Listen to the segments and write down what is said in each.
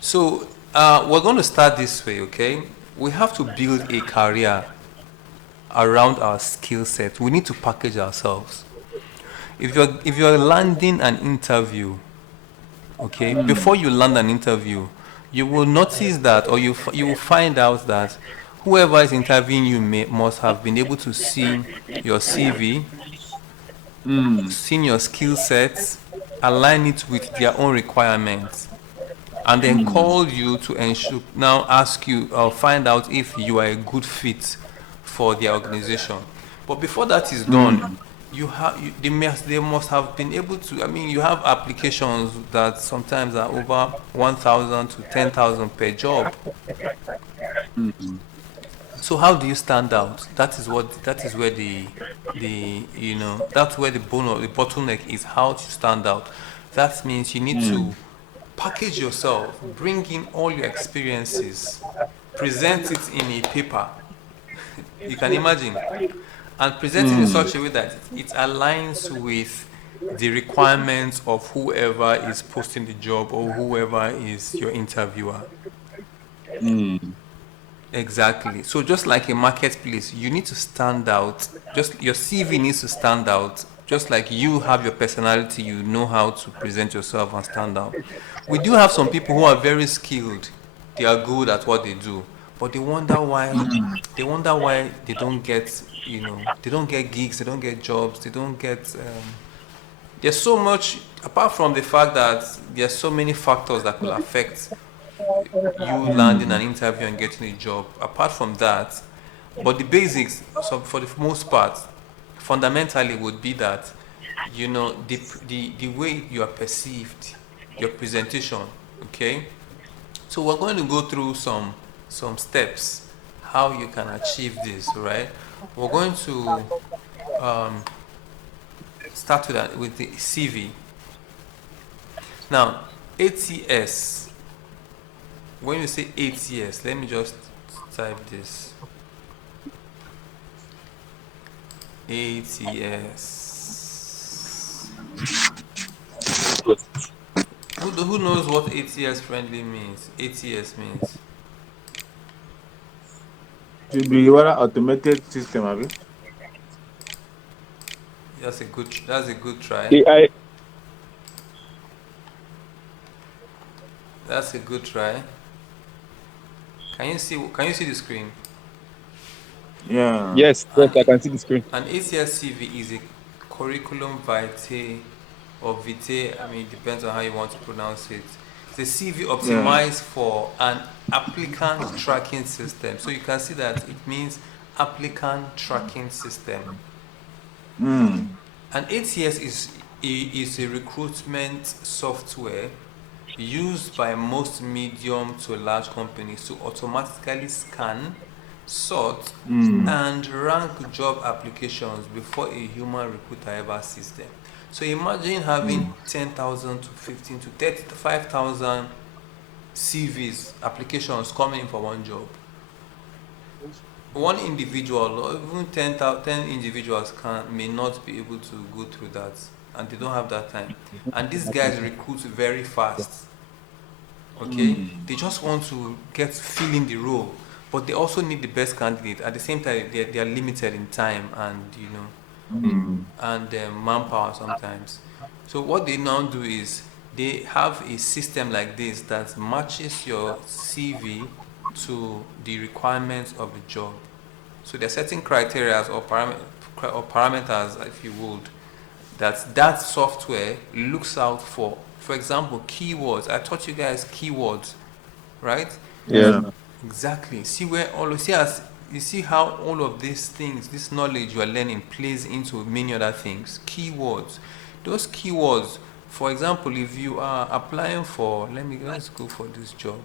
So we're going to start this way, okay? We have to build a career around our skill set. We need to package ourselves. If you're landing an interview, okay, before you land an interview, you will notice that, or you will find out that whoever is interviewing you must have been able to see your CV, Mm. seen your skill sets, align it with their own requirements, and then call you to ensure now ask you or find out if you are a good fit for their organization. But before that is done, Mm. they must have been able to. I mean, you have applications that sometimes are over 1,000 to 10,000 per job. Mm. So how do you stand out? That is where that's where the bottleneck is, how to stand out. That means you need Mm. to package yourself, bring in all your experiences, present it in a paper. You can imagine, and present it in Mm. such a way that it aligns with the requirements of whoever is posting the job or whoever is your interviewer. Mm. Exactly. So just like a marketplace, you need to stand out. Just your CV needs to stand out. Just like you have your personality, you know how to present yourself and stand out. We do have some people who are very skilled. They are good at what they do, but they wonder why they don't get, they don't get gigs, they don't get jobs, they don't get there's so much apart from the fact that there's so many factors that could affect you landing an Mm. interview and getting a job. Apart from that, but the basics, so for the most part, fundamentally would be that the way you are perceived, your presentation. Okay, so we're going to go through some steps how you can achieve this. Right, we're going to um, start with the CV. Now, ATS. When you say ATS, let me just type this. ATS. Who knows what ATS friendly means? ATS means. Should be what automated system, have you? That's a good try. AI. That's a good try. Can you see the screen? Yeah. Yes, yes, An I can see the screen. an ATS CV is a curriculum vitae or vitae. I mean, it depends on how you want to pronounce it. It's a CV Yeah. optimized for an applicant tracking system. So you can see that it means applicant tracking system. Mm. An ATS is a recruitment software used by most medium to large companies to automatically scan, sort, Mm. and rank job applications before a human recruiter ever sees them. So imagine having Mm. 10,000 to 15 to 35,000 CVs, applications coming in for one job. One individual or even 10 individuals may not be able to go through that, and they don't have that time. And these guys recruit very fast. Okay, Mm. they just want to fill in the role, but they also need the best candidate. At the same time, they are limited in time and Mm. manpower sometimes. So what they now do is they have a system like this that matches your CV to the requirements of the job. So there are certain criteria or parameters, if you would, that software looks out for. For example, keywords. I taught you guys keywords, right? Yes. Yeah. Exactly. See how all of these things, this knowledge you are learning, plays into many other things. Keywords. Those keywords. For example, if you are applying for, let's go for this job.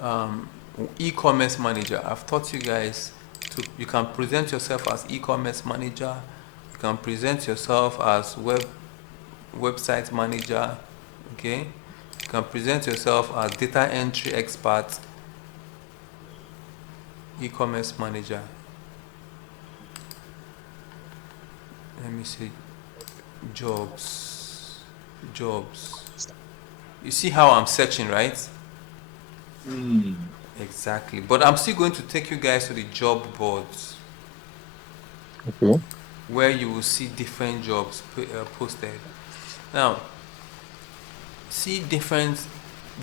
Um, E-commerce manager. I've taught you guys you can present yourself as e-commerce manager. You can present yourself as website manager. Okay. You can present yourself as data entry expert, e-commerce manager. Let me see. Jobs. You see how I'm searching, right? Mm. Exactly. But I'm still going to take you guys to the job boards Okay. where you will see different jobs posted. Now, see different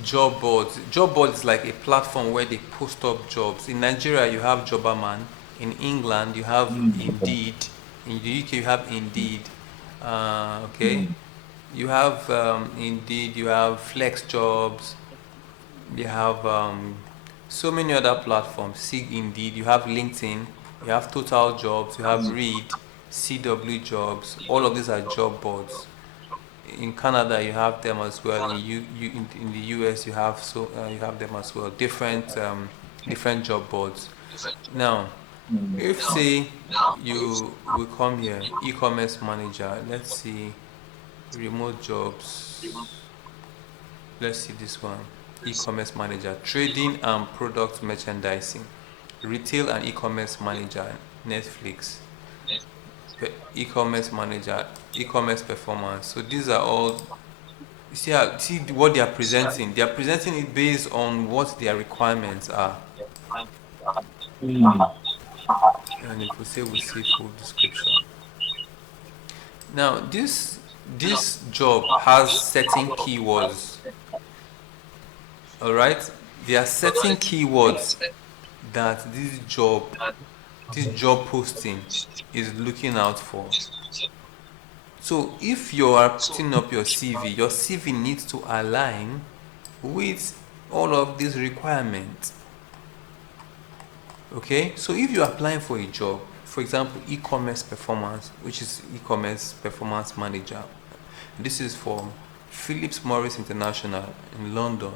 job boards. Job board is like a platform where they post up jobs. In Nigeria, you have Jobberman. In England, you have Mm. Indeed. In the UK, you have Indeed. Okay, Mm. you have Indeed. You have Flex Jobs. You have so many other platforms. See Indeed. You have LinkedIn. You have Total Jobs. You have Mm. Reed, CW Jobs. All of these are job boards. In Canada, you have them as well. In the US, you have them as well. Different job boards. Now, Mm. if say you will come here, e-commerce manager. Let's see, remote jobs. Let's see this one, e-commerce manager, trading and product merchandising, retail and e-commerce manager, Netflix, e-commerce manager, e-commerce performance. So these are all. See what they are presenting. They are presenting it based on what their requirements are. Mm. And if we say we see full description. Now this job has certain keywords. All right, there are certain keywords that this job posting is looking out for. So if you are putting up your CV needs to align with all of these requirements. Okay, so if you're applying for a job, for example, e-commerce performance, which is e-commerce performance manager, this is for Philips Morris International in London.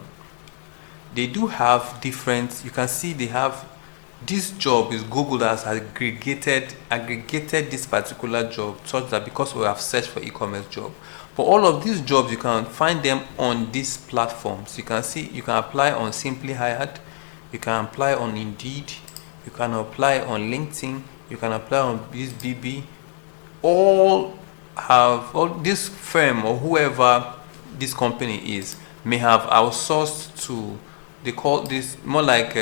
They do have different, you can see they have, this job is Google has aggregated this particular job such that because we have searched for e-commerce job, for all of these jobs you can find them on these platforms. You can see you can apply on Simply Hired, you can apply on Indeed, you can apply on LinkedIn, you can apply on this BB. All this firm or whoever this company is may have outsourced to, they call this more like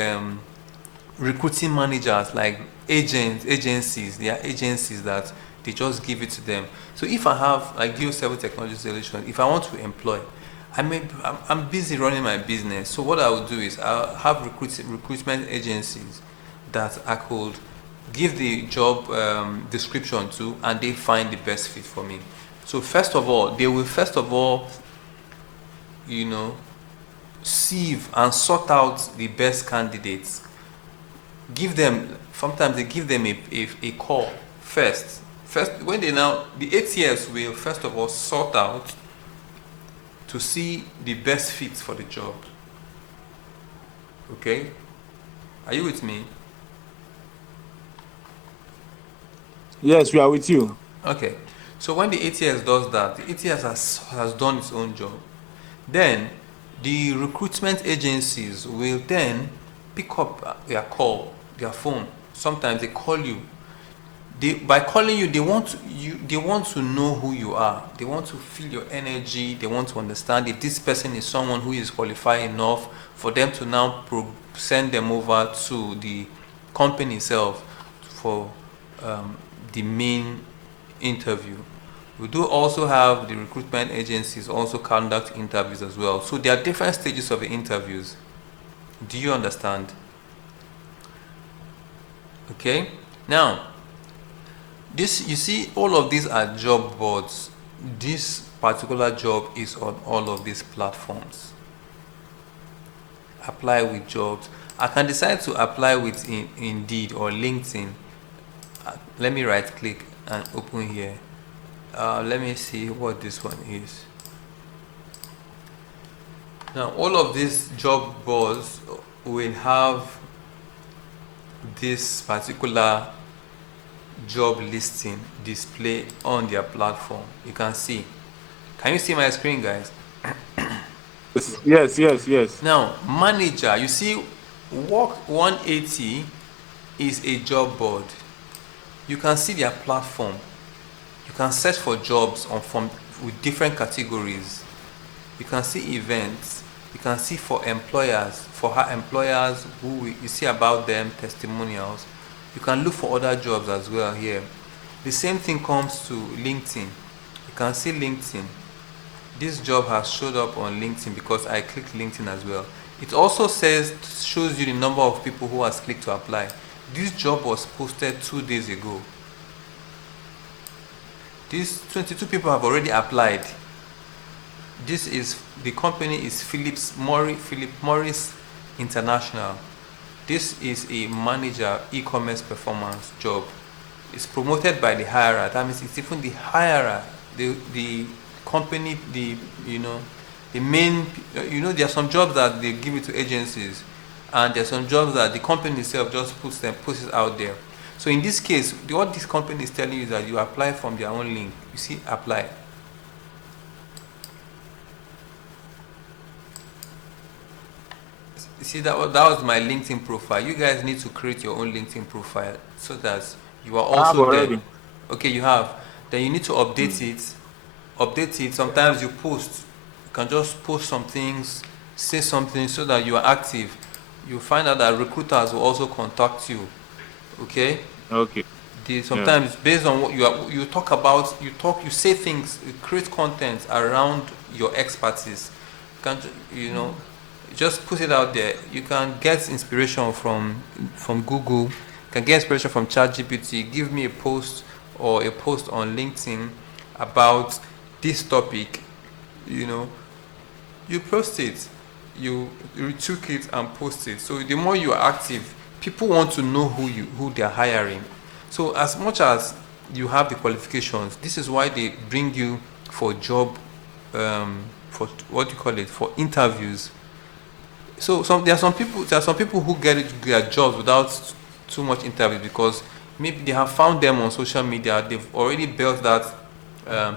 recruiting managers, like agencies. They are agencies that they just give it to them. So if I have like Geo7 Technology Solutions, if I want to employ, I'm busy running my business. So what I will do is I'll have recruitment agencies that I could give the job description to, and they find the best fit for me. So first of all, they will first of all, you know, sieve and sort out the best candidates. Give them, sometimes they give them a call first. First, when they now, the ATS will first of all sort out to see the best fit for the job. Okay? Are you with me? Yes, we are with you. Okay. So when the ATS does that, the ATS has done its own job. Then the recruitment agencies will then pick up their phone. Sometimes they call you. By calling you, they want to know who you are. They want to feel your energy. They want to understand if this person is someone who is qualified enough for them to now send them over to the company itself for um, the main interview. We do also have the recruitment agencies also conduct interviews as well. So there are different stages of the interviews. Do you understand? Okay. Now, this, you see, all of these are job boards. This particular job is on all of these platforms. Apply with jobs. I can decide to apply with Indeed or LinkedIn. Let me right click and open here. Let me see what this one is. Now all of these job boards will have this particular job listing display on their platform. You can see. Can you see my screen, guys? Yes. Now, manager, you see, Work 180 is a job board. You can see their platform. You can search for jobs on from with different categories. You can see events. You can see for employers, for her employers you see about them, testimonials. You can look for other jobs as well here. The same thing comes to LinkedIn. You can see LinkedIn. This job has showed up on LinkedIn because I clicked LinkedIn as well. It also shows you the number of people who has clicked to apply. This job was posted 2 days ago. These 22 people have already applied. The company is Philip Morris International. This is a manager e-commerce performance job. It's promoted by the hirer. That means it's even the hirer, the company, the main. There are some jobs that they give it to agencies, and there are some jobs that the company itself just puts it out there. So in this case, what this company is telling you is that you apply from their own link. You see, apply. You see, that was my LinkedIn profile. You guys need to create your own LinkedIn profile so that you are I have also there. already. Okay, you have. Then you need to update Mm. it. Update it. Sometimes you post. You can just post some things, say something so that you are active. You find out that recruiters will also contact you. Okay. Okay. Yeah. Sometimes based on what you talk about, you say things, you create content around your expertise. You can just put it out there. You can get inspiration from Google. You can get inspiration from ChatGPT. Give me a post or a post on LinkedIn about this topic. You post it, you retook it and post it. So the more you are active, people want to know who they are hiring. So as much as you have the qualifications, this is why they bring you for job, for what do you call it, for interviews. So there are some people who get their jobs without too much interview because maybe they have found them on social media. They've already built that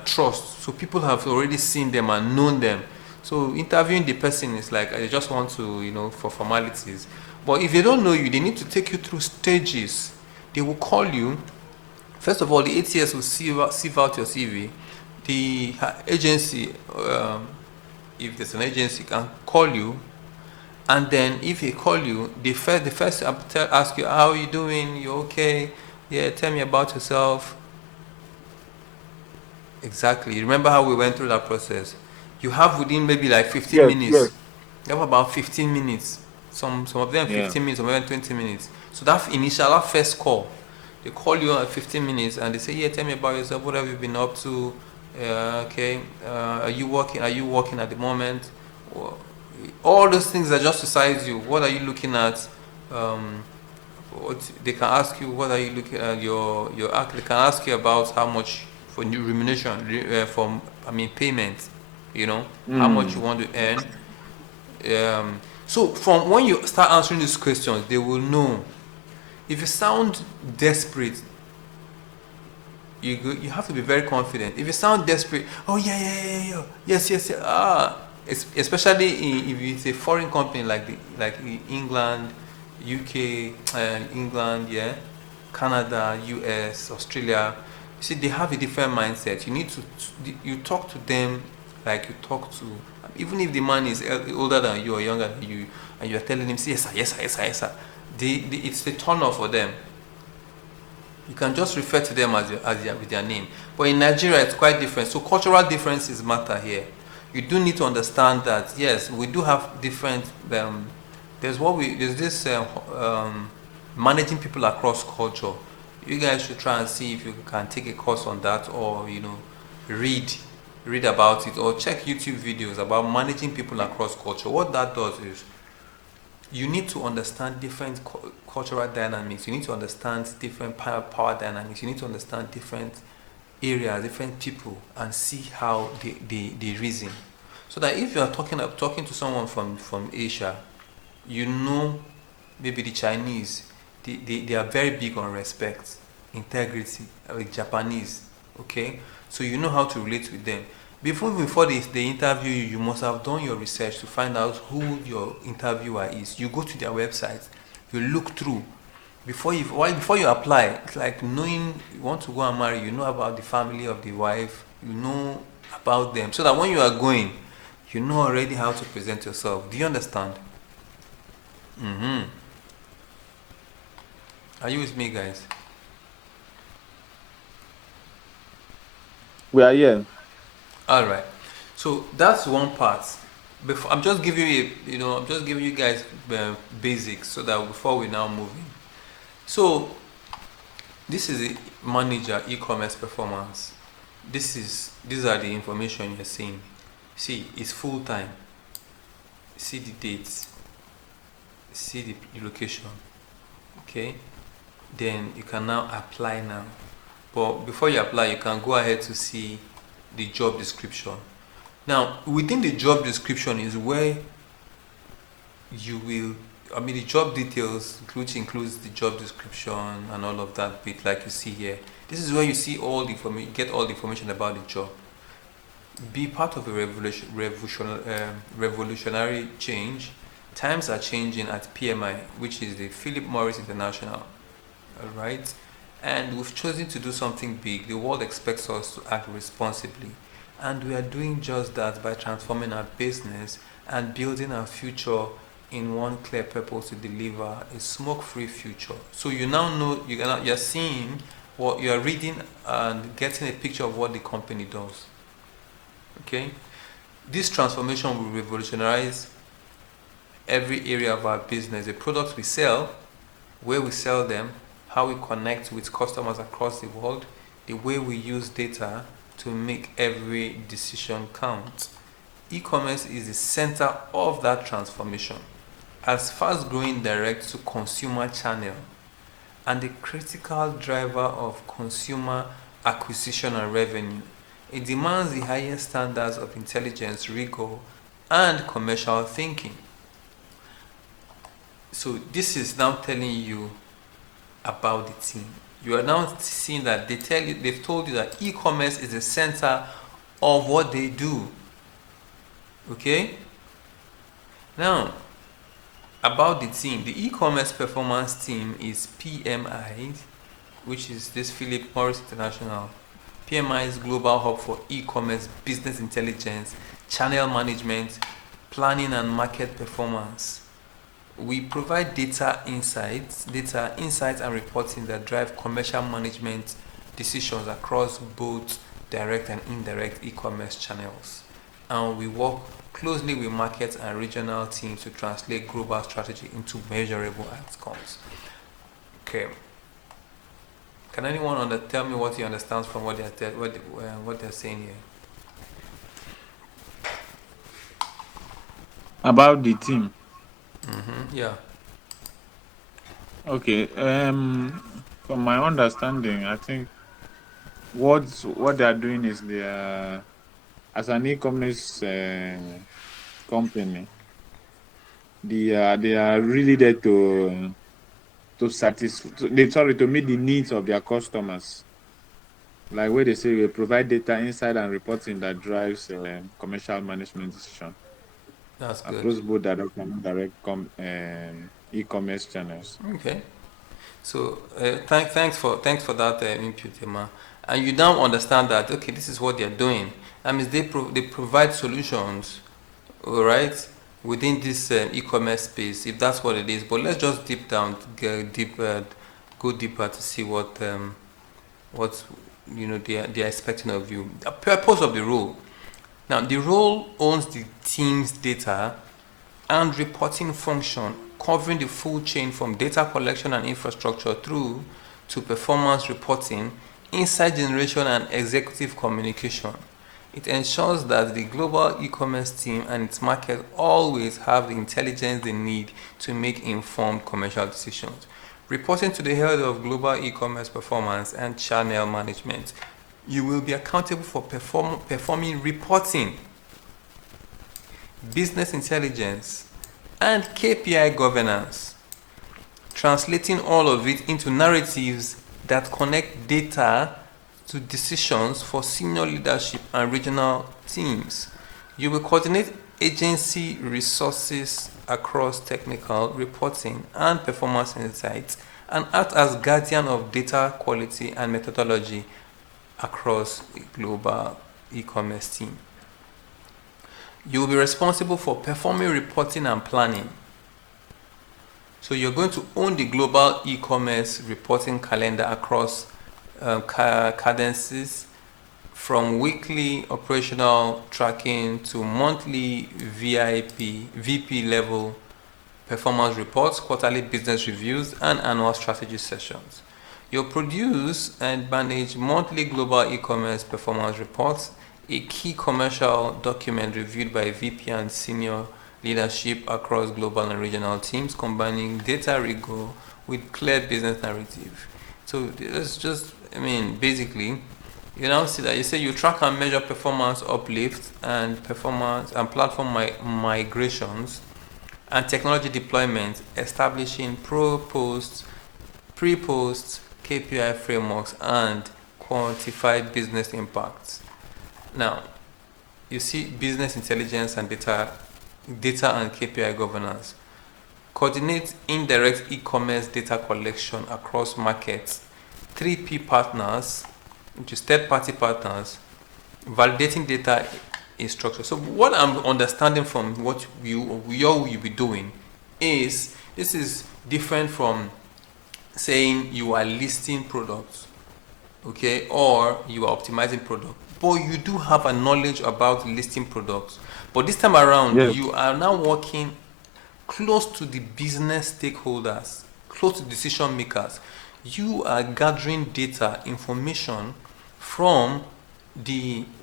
trust, so people have already seen them and known them. So interviewing the person is like I just want to for formalities. But if they don't know you, they need to take you through stages. They will call you. First of all, the ATS will sieve out your CV. The agency, if there's an agency, can call you, and then if they call you, they first ask you, how are you doing? You okay? Yeah, tell me about yourself. Exactly. Remember how we went through that process? You have within maybe like 15 Yes. Yes. minutes. You have about 15 minutes. Some of them Yeah. 15 minutes, some of them 20 minutes. So that first call, they call you at 15 minutes and they say, yeah, tell me about yourself. What have you been up to? Okay. Are you working? Are you working at the moment? All those things are just besides you. What are you looking at? What they can ask you, what are you looking at, your act. They can ask you about how much for new remuneration, from payment, how much you Mm. want to earn. So from when you start answering these questions, they will know. If you sound desperate, you have to be very confident. If you sound desperate, oh yeah, yes, especially if it's a foreign company like England, UK, England, yeah, Canada, US, Australia. You see, they have a different mindset. You need you talk to them like you talk to, even if the man is older than you or younger than you, and you are telling him, yes sir, yes sir, yes sir, yes sir. It's the turn off for them. You can just refer to them with their name. But in Nigeria, it's quite different. So cultural differences matter here. You do need to understand that yes, we do have different. There's this managing people across culture. You guys should try and see if you can take a course on that, or read read about it, or check YouTube videos about managing people across culture. What that does is you need to understand different cultural dynamics. You need to understand different power dynamics. You need to understand different areas, different people, and see how they reason. So that if you are talking to someone from Asia, you know, maybe the Chinese, they are very big on respect, integrity, like Japanese, okay? So you know how to relate with them. Before they interview you, you must have done your research to find out who your interviewer is. You go to their website, you look through. Before you apply, it's like knowing you want to go and marry, you know about the family of the wife, you know about them. So that when you are going, You know already how to present yourself. Do you understand? Are you with me, guys? We are here. All right. So that's one part. Before I'm just giving you, I'm just giving you guys basics so that before we now move in. So this is a manager e-commerce performance. These are the information you're seeing. See, it's full time. See the dates. See the location. Okay. Then you can now apply now. But before you apply, you can go ahead to see the job description. Now, within the job description is where you will, the job details, which includes the job description and all of that bit, like you see here. This is where you see all the information, get all the information about the job. Be part of a revolutionary change. Times are changing at PMI, which is the Philip Morris International. All right, and we've chosen to do something big. The world expects us to act responsibly, and we are doing just that by transforming our business and building our future in one clear purpose to deliver a smoke-free future. So you now know, you're seeing what you are reading and getting a picture of what the company does. Okay, this transformation will revolutionize every area of our business. The products we sell, where we sell them, how we connect with customers across the world, the way we use data to make every decision count. E-commerce is the center of that transformation as fast-growing direct-to-consumer channel and a critical driver of consumer acquisition and revenue. It demands the highest standards of intelligence, rigor, and commercial thinking. So this is now telling you about the team. You are now seeing that they've told you that e-commerce is the center of what they do. Okay? Now, about the team, the e-commerce performance team is PMI, which is this Philip Morris International. PMI is Global Hub for E-commerce Business Intelligence, Channel Management, Planning and Market Performance. We provide data insights and reporting that drive commercial management decisions across both direct and indirect e-commerce channels. And we work closely with market and regional teams to translate global strategy into measurable outcomes. Okay. Can anyone tell me what he understands from what they're saying here? About the team. Yeah. Okay. From my understanding, I think what they are doing is they are, as an e-commerce company, they are really there to satisfy to meet the needs of their customers. Like where they say we provide data, insight, and reporting that drives commercial management decision That's good. across both direct and indirect e-commerce channels. Okay. So thanks for that input, Emma. And you now understand that okay, this is what they're doing. That means they provide solutions, all right, within this e-commerce space, if that's what it is. But let's just go deeper to see what they are expecting of you. The purpose of the role. Now, the role owns the team's data and reporting function, covering the full chain from data collection and infrastructure through to performance reporting, insight generation, and executive communication. It ensures that the global e-commerce team and its market always have the intelligence they need to make informed commercial decisions. Reporting to the head of global e-commerce performance and channel management, you will be accountable for performing reporting, business intelligence, and KPI governance, translating all of it into narratives that connect data to decisions for senior leadership and regional teams. You will coordinate agency resources across technical reporting and performance insights and act as guardian of data quality and methodology across the global e-commerce team. You will be responsible for performing reporting and planning. So you're going to own the global e-commerce reporting calendar across cadences, from weekly operational tracking to monthly VP level performance reports, quarterly business reviews, and annual strategy sessions. You'll produce and manage monthly global e-commerce performance reports, a key commercial document reviewed by VP and senior leadership across global and regional teams, combining data rigor with clear business narrative. So that's just, basically, you now see that you say you track and measure performance uplift and performance and platform migrations and technology deployment, establishing pre-post KPI frameworks and quantify business impacts. Now, you see business intelligence and data and KPI governance. Coordinate indirect e-commerce data collection across markets, 3P partners, which is third-party partners, validating data in structure. So what I'm understanding from what you'll be doing is, this is different from saying you are listing products, okay, or you are optimizing product, but you do have a knowledge about listing products. But this time around, Yes. you are now working close to the business stakeholders, close to decision makers. You are gathering data, information from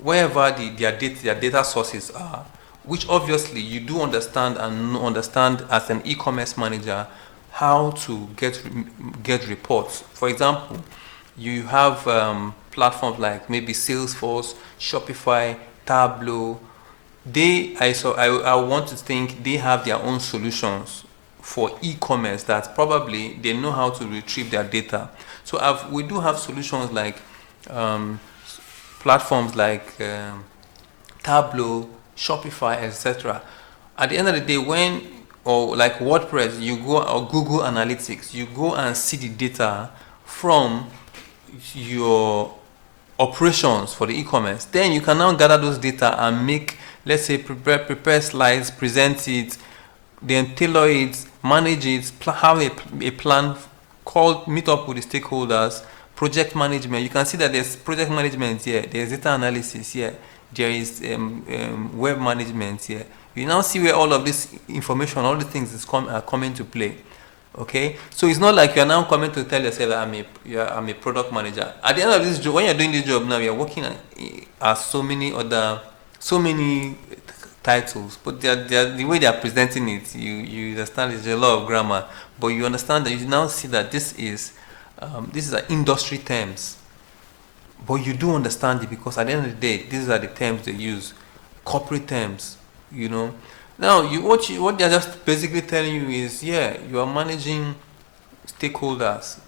wherever their data sources are, which obviously you do understand as an e-commerce manager how to get reports. For example, you have platforms like maybe Salesforce, Shopify, Tableau. I want to think they have their own solutions for e-commerce that probably they know how to retrieve their data. So we do have solutions like platforms like Tableau, Shopify, etc. At the end of the day, or like WordPress, you go, or Google Analytics, you go and see the data from your operations for the e-commerce. Then you can now gather those data and make, let's say, prepare slides, present it, then tailor it, manage it, have a plan, meet up with the stakeholders, project management. You can see that there's project management here, there's data analysis here, there is web management here. You now see where all of this information, all the things are coming to play. Okay, so it's not like you're now coming to tell yourself that I'm a product manager. At the end of this job, when you're doing this job now, you're working as so many titles, but the way they are presenting it, you understand there's a lot of grammar, but you understand that you now see that this is an industry terms, but you do understand it because at the end of the day, these are the terms they use, corporate terms, Now, what they're just basically telling you is, you are managing stakeholders,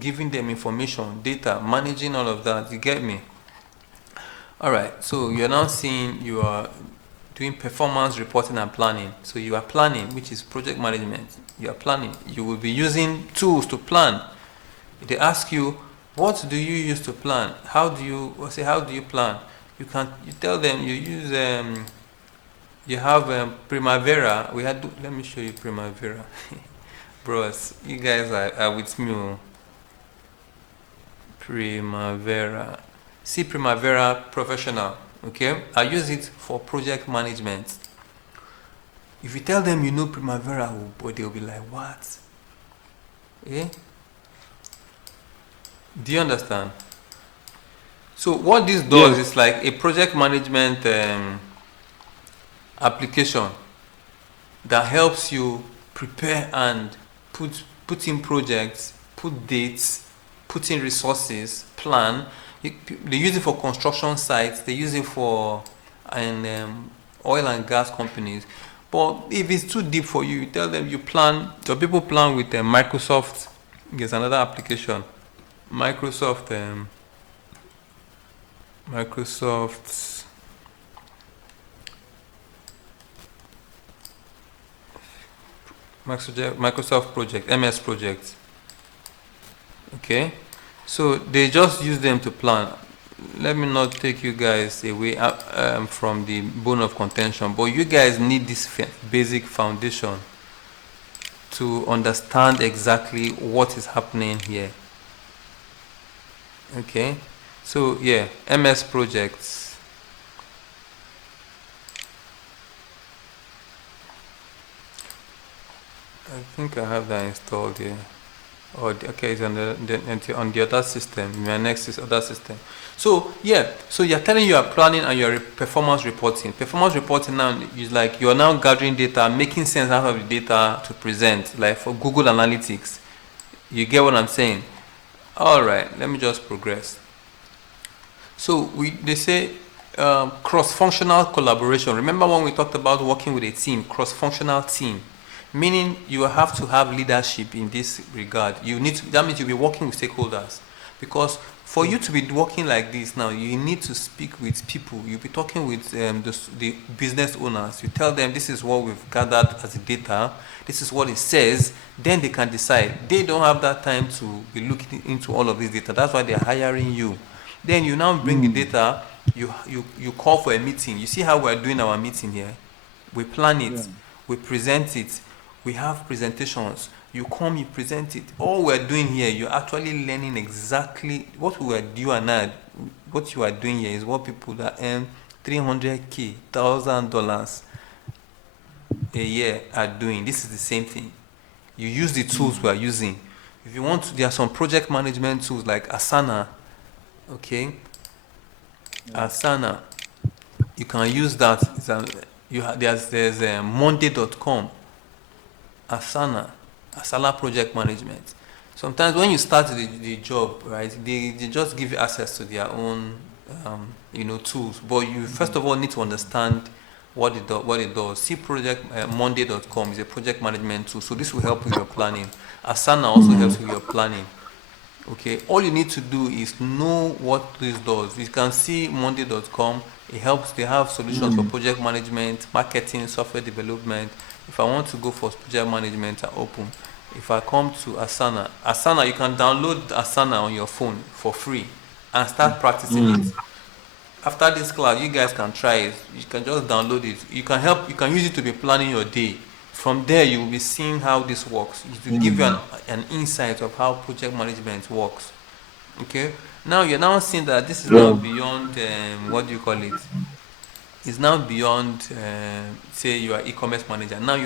giving them information, data, managing all of that. You get me? All right. So you're now seeing you are doing performance reporting and planning. So you are planning, which is project management. You are planning. You will be using tools to plan. They ask you, what do you use to plan? How do you plan? You tell them you use you have Primavera. Let me show you Primavera. Bros, you guys are with me. Primavera. See Primavera Professional. Okay? I use it for project management. If you tell them you know Primavera, boy, they'll be like, what? Eh? Do you understand? So what this does is like a project management application that helps you prepare and put in projects, put dates, put in resources, plan. They use it for construction sites. They use it for oil and gas companies. But if it's too deep for you, you tell them you plan. So people plan with Microsoft. There's another application. Microsoft project, MS project. Okay, so they just use them to plan. let me not take you guys away from the bone of contention, but you guys need this basic foundation to understand exactly what is happening here. Okay, so yeah, MS projects. I think I have that installed here. Oh, okay, it's on on the other system. My next is other system. So yeah, so you're telling you are planning and you're performance reporting. Performance reporting now is like you're now gathering data, making sense out of the data to present, like for Google Analytics. You get what I'm saying? All right, let me just progress. So they say cross-functional collaboration. Remember when we talked about working with a team, cross-functional team, meaning you have to have leadership in this regard. That means you'll be working with stakeholders, because for you to be working like this now, you need to speak with people. You'll be talking with the business owners. You tell them this is what we've gathered as data. This is what it says. Then they can decide. They don't have that time to be looking into all of this data. That's why they're hiring you. Then you now bring the data, you call for a meeting. You see how we're doing our meeting here? We plan it, Yeah. we present it, we have presentations. You come, you present it. All we're doing here, you're actually learning exactly what you and I, what you are doing here is what people that earn $300K, $1,000 a year are doing. This is the same thing. You use the tools we are using. If you want to, there are some project management tools like Asana. Okay, Asana, you can use that. There's Monday.com, Asana project management. Sometimes when you start the job, right, they just give you access to their own tools. But you first of all need to understand what it does. See project Monday.com is a project management tool, so this will help with your planning. Asana also helps with your planning. Okay, all you need to do is know what this does. You can see Monday.com. It helps. They have solutions for project management, marketing, software development. If I want to go for project management, I open. If I come to Asana, you can download Asana on your phone for free and start practicing it. After this class, you guys can try it. You can just download it. You can use it to be planning your day. From there, you will be seeing how this works. It will give you an insight of how project management works. Okay. Now you're now seeing that this is now Yeah. beyond what do you call it? It's now beyond say you are e-commerce manager. Now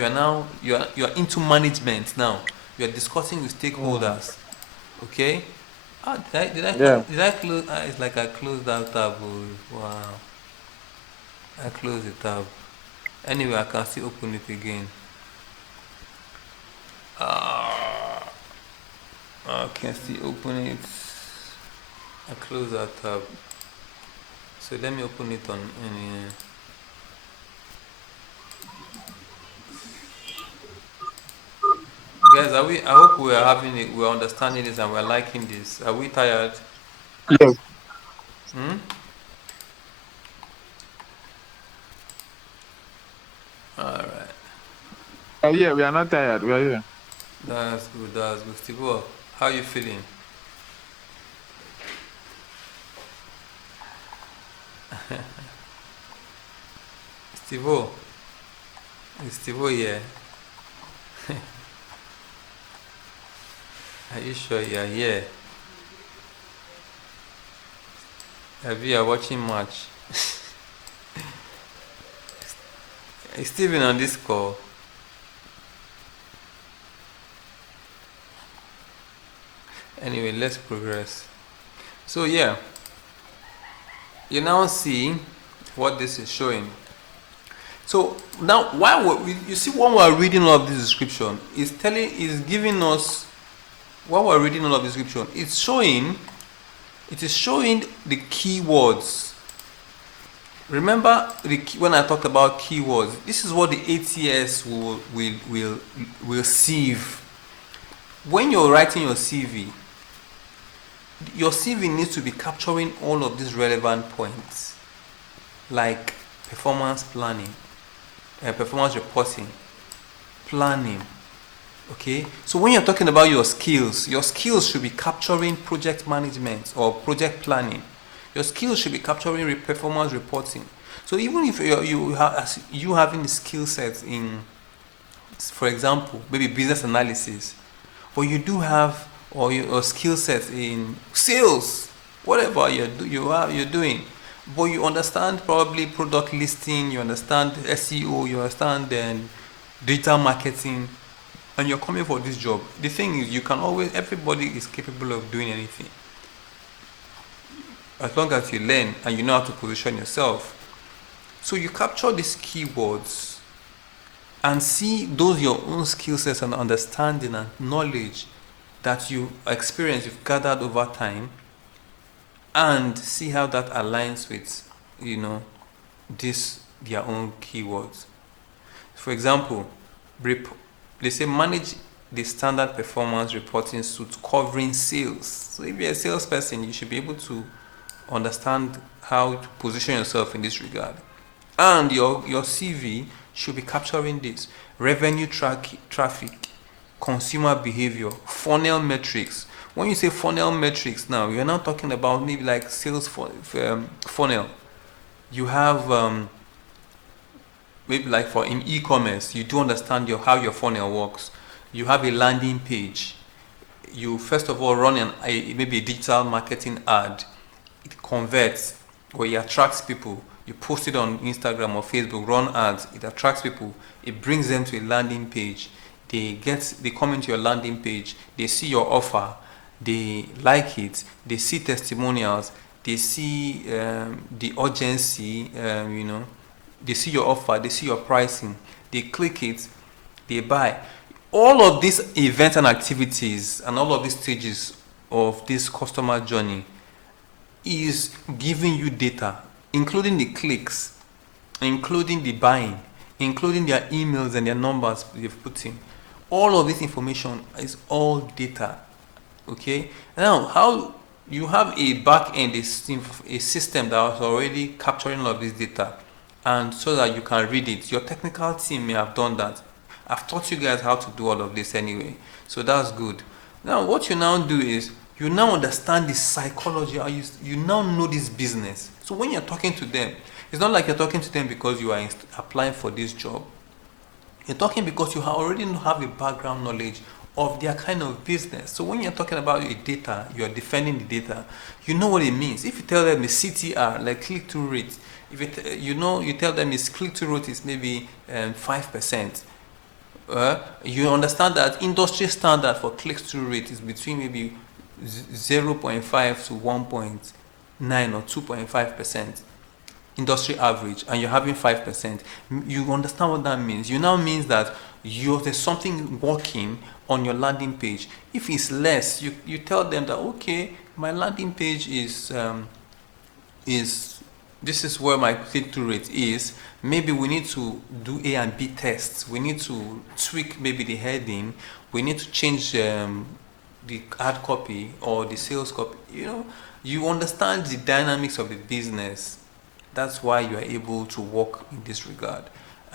you are into management now. You are discussing with stakeholders. Okay. Ah, Yeah. did I close? Ah, it's like I closed that tab. Oh, wow. I closed the tab. Anyway, I can still open it again. Ah, I can still open it. I close that tab. So let me open it on any. Guys, are we? I hope we are having it. We are understanding this and we are liking this. Are we tired? Yes. Hmm. All right. Yeah, we are not tired. We are here. That's good. That's good. Steve, how are you feeling? Steve, is Steve here? Are you sure you are here? Have you are watching match? Is Steven on this call? Anyway, let's progress. So yeah, you now see what this is showing. So now, you see when we are reading all of this description, is giving us, while we're reading all of the description, it is showing the keywords. Remember when I talked about keywords, this is what the ATS will sieve. When you're writing your CV needs to be capturing all of these relevant points, like performance planning, performance reporting, planning. Okay, so when you're talking about your skills should be capturing project management or project planning. Your skills should be capturing performance reporting. So even if you having the skill set in, for example, maybe business analysis, or you do have or your skill set in sales, whatever you're doing, but you understand probably product listing, you understand SEO, you understand then digital marketing, and you're coming for this job. The thing is, you can always, everybody is capable of doing anything as long as you learn and you know how to position yourself. So you capture these keywords and see those your own skill sets and understanding and knowledge that you experience, you've gathered over time, and see how that aligns with, this their own keywords. For example, they say manage the standard performance reporting suite covering sales. So if you're a salesperson, you should be able to understand how to position yourself in this regard. And your CV should be capturing this: revenue traffic, consumer behavior, funnel metrics. When you say funnel metrics now, you're not talking about maybe like sales funnel. You have maybe like for in e-commerce, you do understand how your funnel works. You have a landing page. You first of all run maybe a digital marketing ad. It converts, where it attracts people. You post it on Instagram or Facebook, run ads. It attracts people. It brings them to a landing page. They come into your landing page. They see your offer. They like it. They see testimonials. They see the urgency. They see your offer. They see your pricing. They click it. They buy. All of these events and activities and all of these stages of this customer journey is giving you data, including the clicks, including the buying, including their emails and their numbers they've put in. All of this information is all data. Okay? Now, how you have a back end, a system that is already capturing all of this data, and so that you can read it. Your technical team may have done that. I've taught you guys how to do all of this anyway, so that's good. Now, what you now do is you now understand the psychology. You now know this business. So when you're talking to them, it's not like you're talking to them because you are applying for this job. You're talking because you already have a background knowledge of their kind of business. So when you're talking about your data, you're defending the data, you know what it means. If you tell them the CTR, like click-through rate, if you tell them its click-through rate is maybe 5%, you understand that industry standard for click-through rate is between maybe 0.5 to 1.9 or 2.5% industry average, and you're having 5%. You understand what that means. You now means that there's something working on your landing page. If it's less, you tell them that, okay, my landing page is this is where my click-through rate is. Maybe we need to do A and B tests. We need to tweak maybe the heading. We need to change the ad copy or the sales copy. You understand the dynamics of the business. That's why you are able to work in this regard.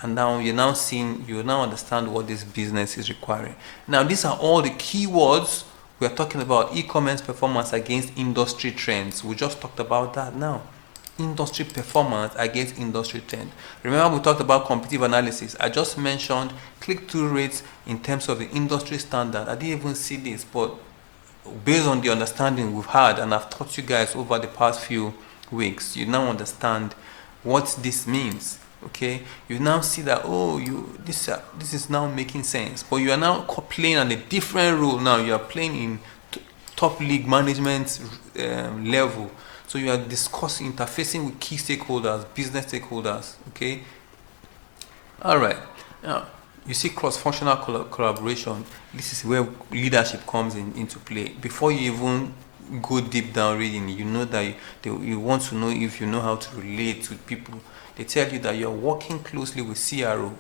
And now you now understand what this business is requiring. Now, these are all the keywords. We are talking about e-commerce performance against industry trends. We just talked about that now. Industry performance against industry trend. Remember, we talked about competitive analysis. I just mentioned click-through rates in terms of the industry standard. I didn't even see this, but based on the understanding we've had, and I've taught you guys over the past few weeks, you now understand what this means. Okay, you now see that this is now making sense. But you are now playing on a different role now. You are playing in top league management level. So you are discussing, interfacing with key stakeholders, business stakeholders. Okay. All right. Now you see cross-functional collaboration. This is where leadership comes into play. Before you even go deep down reading, you know that you want to know if you know how to relate with people. They tell you that you're working closely with CRO.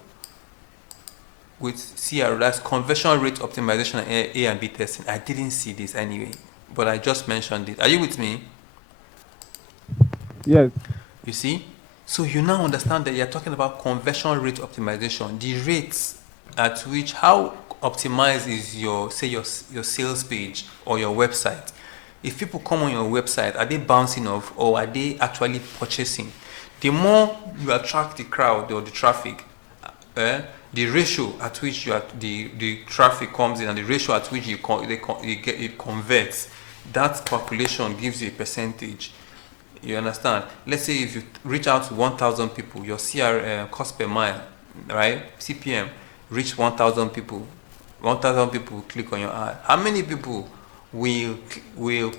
That's conversion rate optimization and A and B testing. I didn't see this anyway, but I just mentioned it. Are you with me? Yes. You see? So you now understand that you're talking about conversion rate optimization, the rates at which, how optimized is your sales page or your website. If people come on your website, are they bouncing off or are they actually purchasing? The more you attract the crowd or the traffic, the ratio at which the traffic comes in and the ratio at which it converts, that calculation gives you a percentage. You understand? Let's say if you reach out to 1,000 people, your cost per mile, right? CPM, reach 1,000 people. 1,000 people click on your ad. How many people will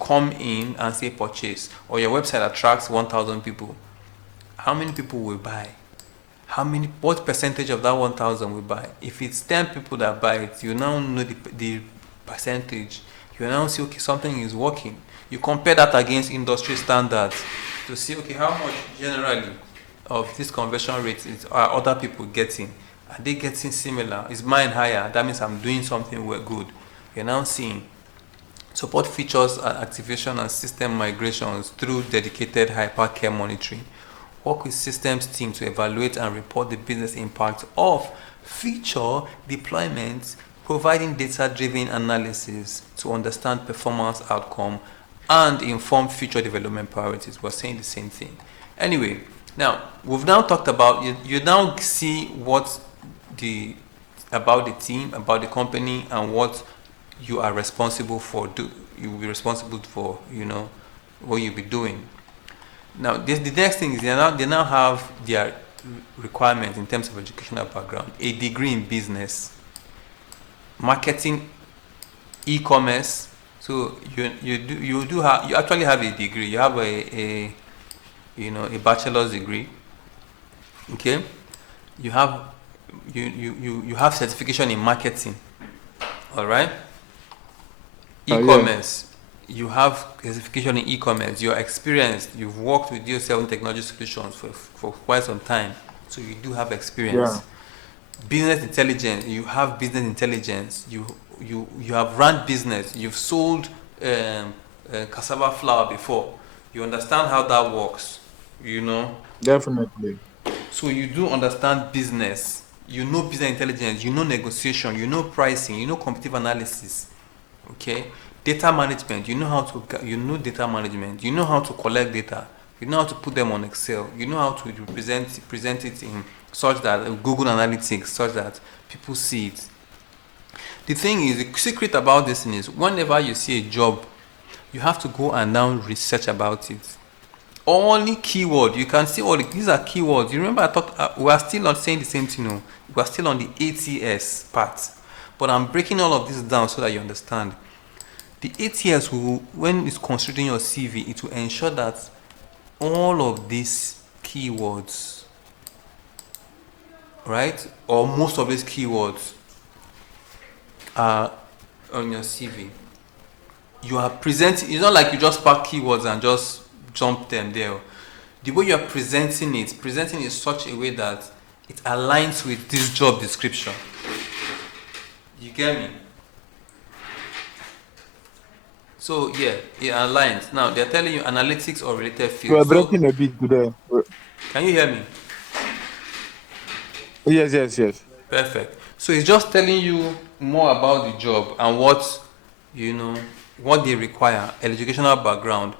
come in and say purchase? Or your website attracts 1,000 people. How many people will buy? What percentage of that 1,000 will buy? If it's 10 people that buy it, you now know the percentage. You now see, okay, something is working. You compare that against industry standards to see, okay, how much generally of this conversion rate are other people getting? Are they getting similar? Is mine higher? That means I'm doing something good. You're now seeing support features and activation and system migrations through dedicated hypercare monitoring. Work with systems team to evaluate and report the business impact of feature deployments, providing data-driven analysis to understand performance outcome and inform future development priorities. We're saying the same thing. Anyway, now we've now talked about you now see about the team, about the company, and what you are responsible for. You will be responsible for, what you'll be doing. Now, the next thing is they now have their requirements in terms of educational background: a degree in business, marketing, e-commerce. So you actually have a degree. You have a bachelor's degree. Okay, you have certification in marketing. All right. E-commerce. You have certification in e-commerce. You're experienced. You've worked with DO7 technology solutions for quite some time, so you do have experience. Business intelligence. You have business intelligence. You have run business. You've sold cassava flour before. You understand how that works. Definitely. So you do understand business. You know business intelligence. You know negotiation. You know pricing. You know competitive analysis. Okay. Data management, you know data management, you know how to collect data, you know how to put them on Excel, you know how to present it in such that Google Analytics, such that people see it. The thing is, the secret about this thing is, whenever you see a job, you have to go and now research about it. Only keyword, you can see these are keywords. You remember I thought we are still not saying the same thing. We are still on the ATS part, but I'm breaking all of this down so that you understand. The ATS will, when it's considering your CV, it will ensure that all of these keywords, right, or most of these keywords are on your CV. You are presenting, it's not like you just pack keywords and just jump them there. The way you are presenting it such a way that it aligns with this job description. You get me? So yeah, it aligns. Now they're telling you analytics or related fields. We're breaking a bit today. Can you hear me? Yes. Perfect. So it's just telling you more about the job and what they require, educational background.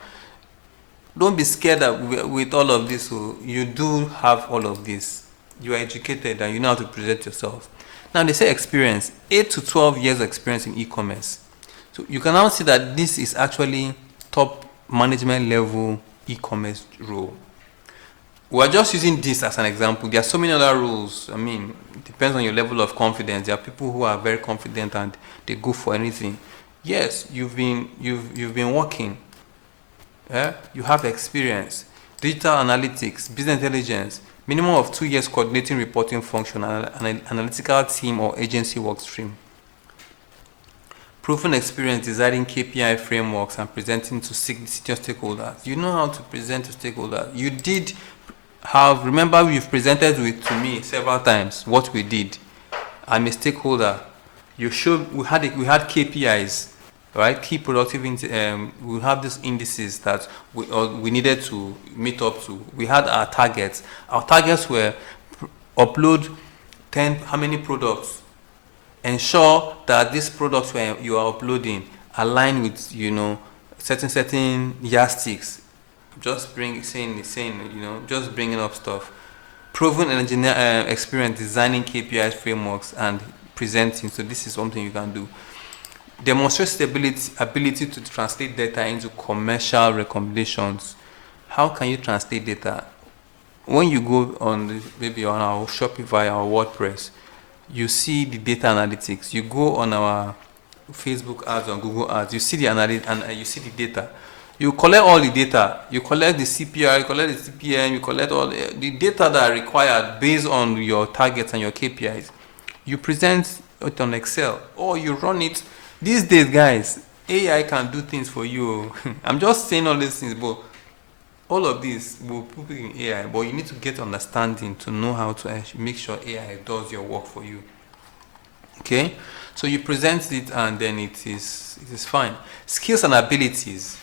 Don't be scared that with all of this. So you do have all of this. You are educated and you know how to present yourself. Now they say experience, 8 to 12 years of experience in e-commerce. So you can now see that this is actually top management level e-commerce role. We are just using this as an example. There are so many other roles. I mean, it depends on your level of confidence. There are people who are very confident and they go for anything. Yes, you've been working. Yeah? You have experience. Digital analytics, business intelligence, minimum of 2 years coordinating reporting function, an analytical team or agency work stream. Proven experience designing KPI frameworks and presenting to senior stakeholders. You know how to present to stakeholders. You did remember you've presented to me several times what we did. I'm a stakeholder. We had KPIs, right? Key productive, we have these indices that we needed to meet up to. We had our targets. Our targets were upload 10, how many products? Ensure that these products you are uploading align with, certain yardsticks. Just just bringing up stuff. Proven engineer experience designing KPIs frameworks and presenting. So this is something you can do. Demonstrates the ability to translate data into commercial recommendations. How can you translate data? When you go on maybe on our Shopify or WordPress, you see the data analytics. You go on our Facebook ads, on Google ads, you see the analytics and you see the data. You collect all the data. You collect the CPR, you collect the CPM, you collect all the data that are required based on your targets and your KPIs. You present it on Excel or you run it. These days, guys, AI can do things for you. I'm just saying all these things, but all of this will put it in AI. But you need to get understanding to know how to actually make sure AI does your work for you. Okay, so you present it and then it is fine. Skills and abilities.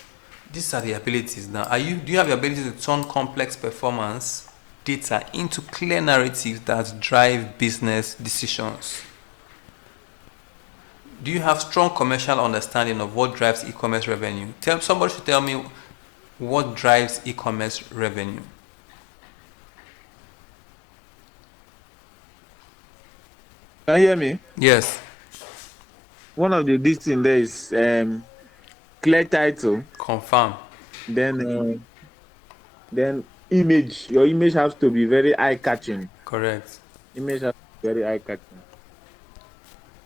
These are the abilities. Now, do you have the ability to turn complex performance data into clear narratives that drive business decisions? Do you have strong commercial understanding of what drives e-commerce revenue? Somebody should tell me what drives e-commerce revenue. Can you hear me? Yes. One of the things in there is clear title. Confirm. Then image. Your image has to be very eye-catching. Correct. Image has to be very eye-catching.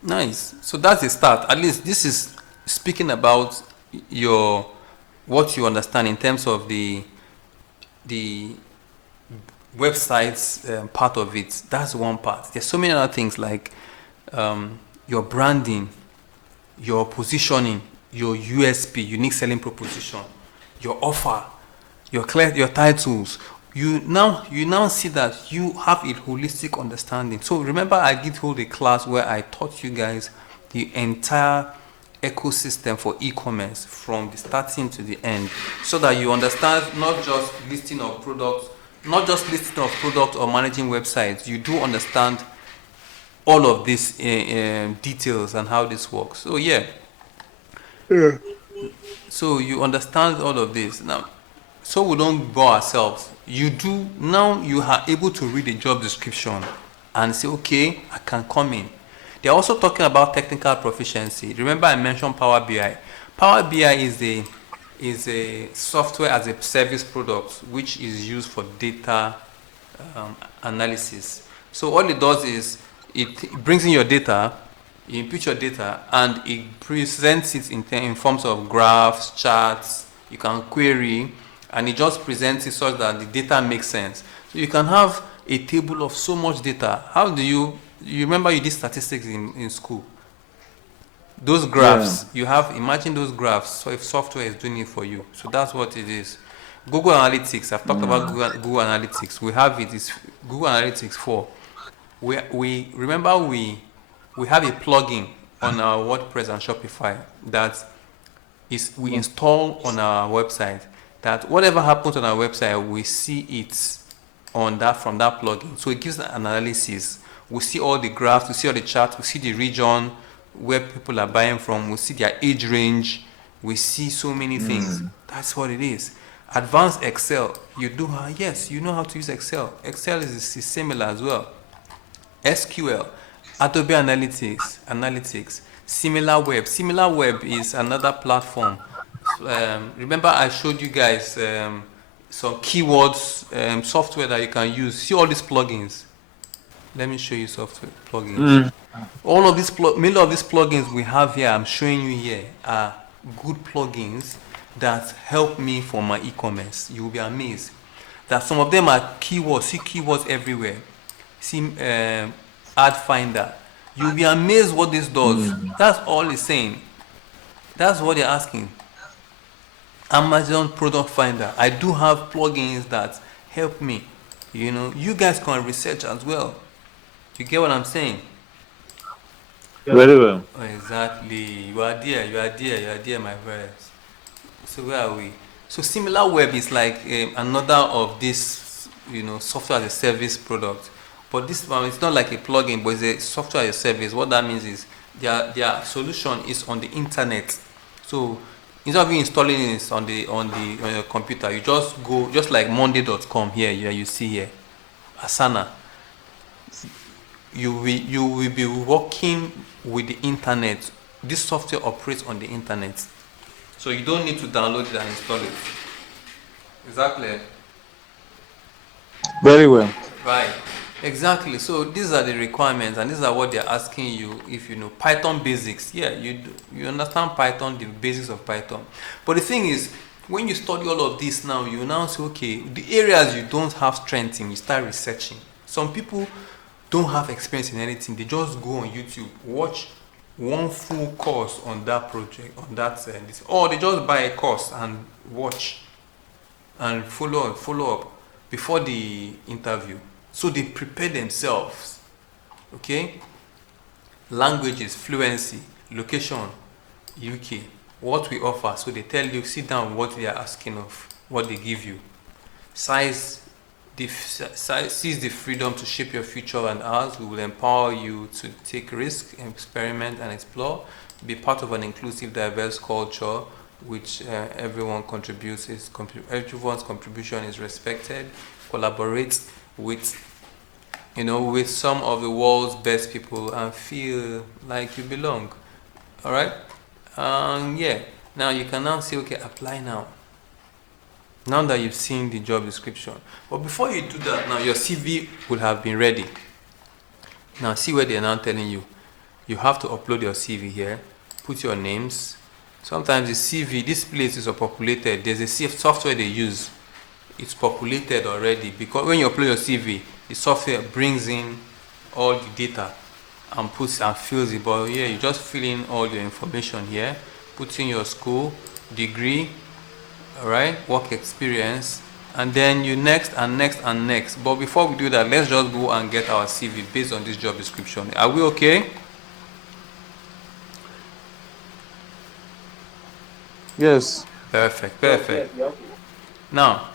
Nice. So that's a start. At least this is speaking about what you understand in terms of the websites part of it. That's one part. There's so many other things like your branding, your positioning, your USP, unique selling proposition, your offer, your titles. You now see that you have a holistic understanding. So remember, I did hold a class where I taught you guys the entire ecosystem for e-commerce from the starting to the end, so that you understand not just listing of products or managing websites. You do understand all of these details and how this works. So yeah. So you understand all of this now. So we don't bore ourselves. You are able to read a job description and say, okay, I can come in. They're also talking about technical proficiency. Remember I mentioned Power BI. Power BI is a software as a service product which is used for data analysis. So all it does is it brings in your data, you input your data, and it presents it in forms of graphs, charts. You can query, and it just presents it so that the data makes sense. So you can have a table of so much data. How do you remember you did statistics in school? Those graphs, imagine those graphs. So if software is doing it for you, so that's what it is. Google Analytics, I've talked about Google Analytics. We have it, it's Google Analytics 4. We remember we have a plugin on our WordPress and Shopify that we install on our website, that whatever happens on our website, we see it from that plugin. So it gives an analysis. We see all the graphs, we see all the charts, we see the region where people are buying from, we see their age range, we see so many things. That's what it is. Advanced Excel, you know how to use Excel. Excel is similar as well. SQL, Adobe Analytics, SimilarWeb is another platform. Remember I showed you guys some keywords software that you can use. See all these plugins. Let me show you software plugins. All of these many of these plugins we have here, I'm showing you here, are good plugins that help me for my e-commerce. You will be amazed that some of them are keywords. See keywords everywhere. See ad finder. You'll be amazed what this does. That's all it's saying. That's what they're asking. Amazon product finder. I do have plugins that help me. You guys can research as well. You get what I'm saying? Very well. Oh, exactly. You are there, my friends. So where are we? So SimilarWeb is like another of this, software as a service product. But this one, it's not like a plugin, but it's a software as a service. What that means is their solution is on the internet. So instead of you installing it on your computer, you just go just like monday.com here, you see here, Asana. You will be working with the internet. This software operates on the internet, so you don't need to download it and install it. Exactly. Very well. Right. Exactly. So these are the requirements, and these are what they're asking you. If you know Python basics, yeah, you understand Python, the basics of Python. But the thing is, when you study all of this now, you now say, okay, the areas you don't have strength in, you start researching. Some people don't have experience in anything. They just go on YouTube, watch one full course on that project, on that, or they just buy a course and watch and follow up before the interview. So they prepare themselves. Okay? Languages, fluency, location, UK, what we offer. So they tell you, sit down what they are asking of, what they give you. Seize the freedom to shape your future and ours. We will empower you to take risks, experiment, and explore. Be part of an inclusive, diverse culture which everyone contributes. Everyone's contribution is respected. Collaborate with with some of the world's best people and feel like you belong. All right. Yeah. Now you can now say, okay, apply now. Now that you've seen the job description. But before you do that, now your CV will have been ready. Now see where they're now telling you. You have to upload your CV here, put your names. Sometimes the CV, this place is populated. There's a software they use. It's populated already because when you upload your CV, the software brings in all the data and puts and fills it. But yeah, you just fill in all your information here, put in your school, degree, all right, work experience, and then you next and next and next. But before we do that, let's just go and get our CV based on this job description. Are we okay? Yes. Perfect. Now,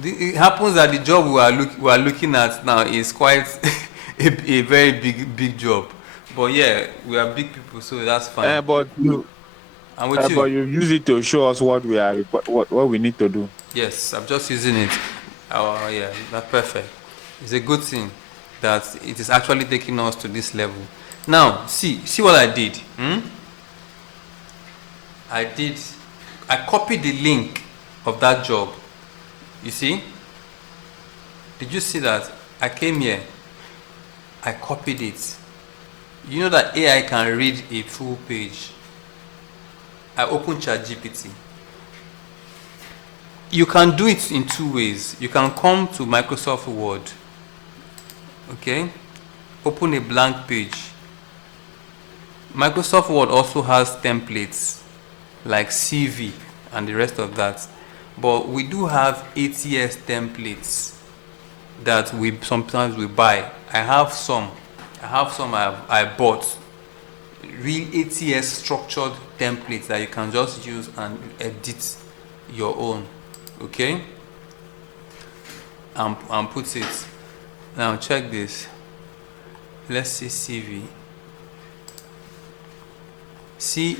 it happens that the job we are looking at now is quite a very big job. But yeah, we are big people, so that's fine. But you And with but you, you use it to show us what we are what we need to do. yes, I'm just using it. Yeah, that's perfect. It's a good thing that it is actually taking us to this level. Now, see what I did. I copied the link of that job. You see? Did you see that? I came here. I copied it. You know that AI can read a full page. I opened ChatGPT. You can do it in two ways. You can come to Microsoft Word. Okay? Open a blank page. Microsoft Word also has templates like CV and the rest of that. But we do have ATS templates that we sometimes we buy. I have some I bought. Real ATS structured templates that you can just use and edit your own. Okay? And put it. Now check this. Let's see CV. See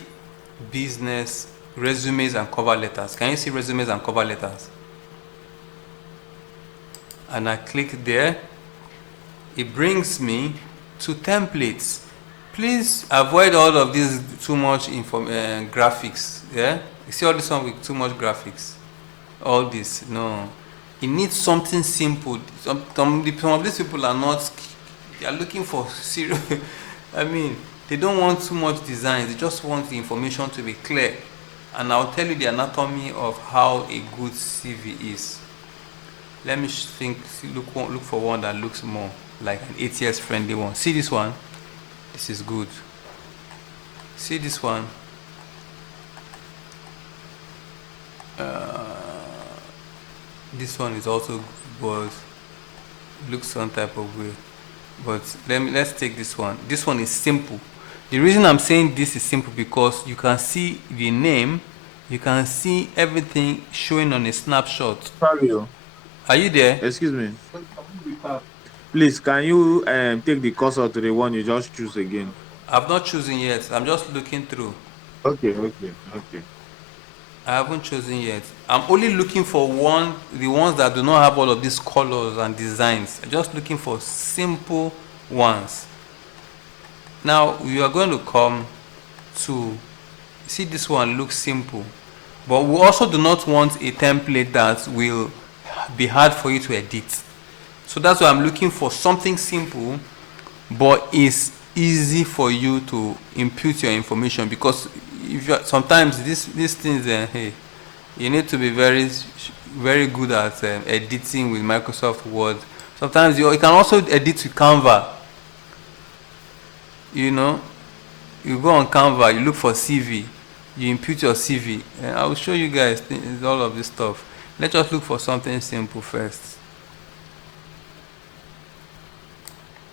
business, resumes and cover letters. Can you see resumes and cover letters? And I click there. It brings me to templates. Please avoid all of these too much graphics. Yeah, you see all this one with too much graphics. All this, no. It needs something simple. Some of these people are not. They are looking for serious. I mean, they don't want too much design. They just want the information to be clear. And I'll tell you the anatomy of how a good CV is. Let me look for one that looks more like an ATS-friendly one. See this one? This is good. See this one? This one is also good, but looks some type of way. But let's take this one. This one is simple. The reason I'm saying this is simple because you can see the name, you can see everything showing on a snapshot. Fabio, Are you there? excuse me. Please, can you take the cursor to the one you just choose again? I've not chosen yet. I'm just looking through. Okay. I haven't chosen yet. I'm only looking for the ones that do not have all of these colors and designs. I'm just looking for simple ones. Now we are going to come to see this one looks simple, but we also do not want a template that will be hard for you to edit. So that's why I'm looking for something simple but is easy for you to input your information, because if you sometimes these things hey, you need to be very good at editing with Microsoft Word. Sometimes you can also edit with Canva. You know, you go on Canva, you look for CV, you input your CV, and I will show you guys all of this stuff. Let's just look for something simple first.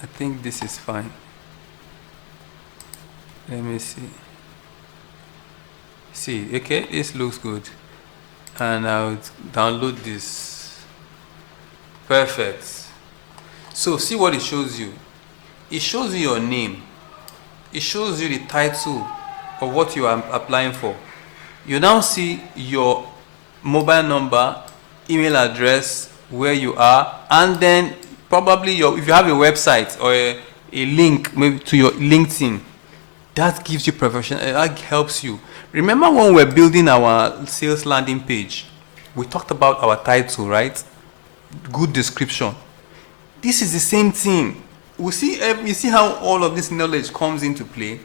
I think this is fine. Let me see. See, okay, this looks good. And I would download this. Perfect. So see what it shows you. It shows you your name. It shows you the title of what you are applying for. You now see your mobile number, email address, where you are, and then probably if you have a website or a link maybe to your LinkedIn. That gives you professional, that helps you. Remember when we were building our sales landing page, we talked about our title, right? Good description. This is the same thing. We see, you see how all of this knowledge comes into play.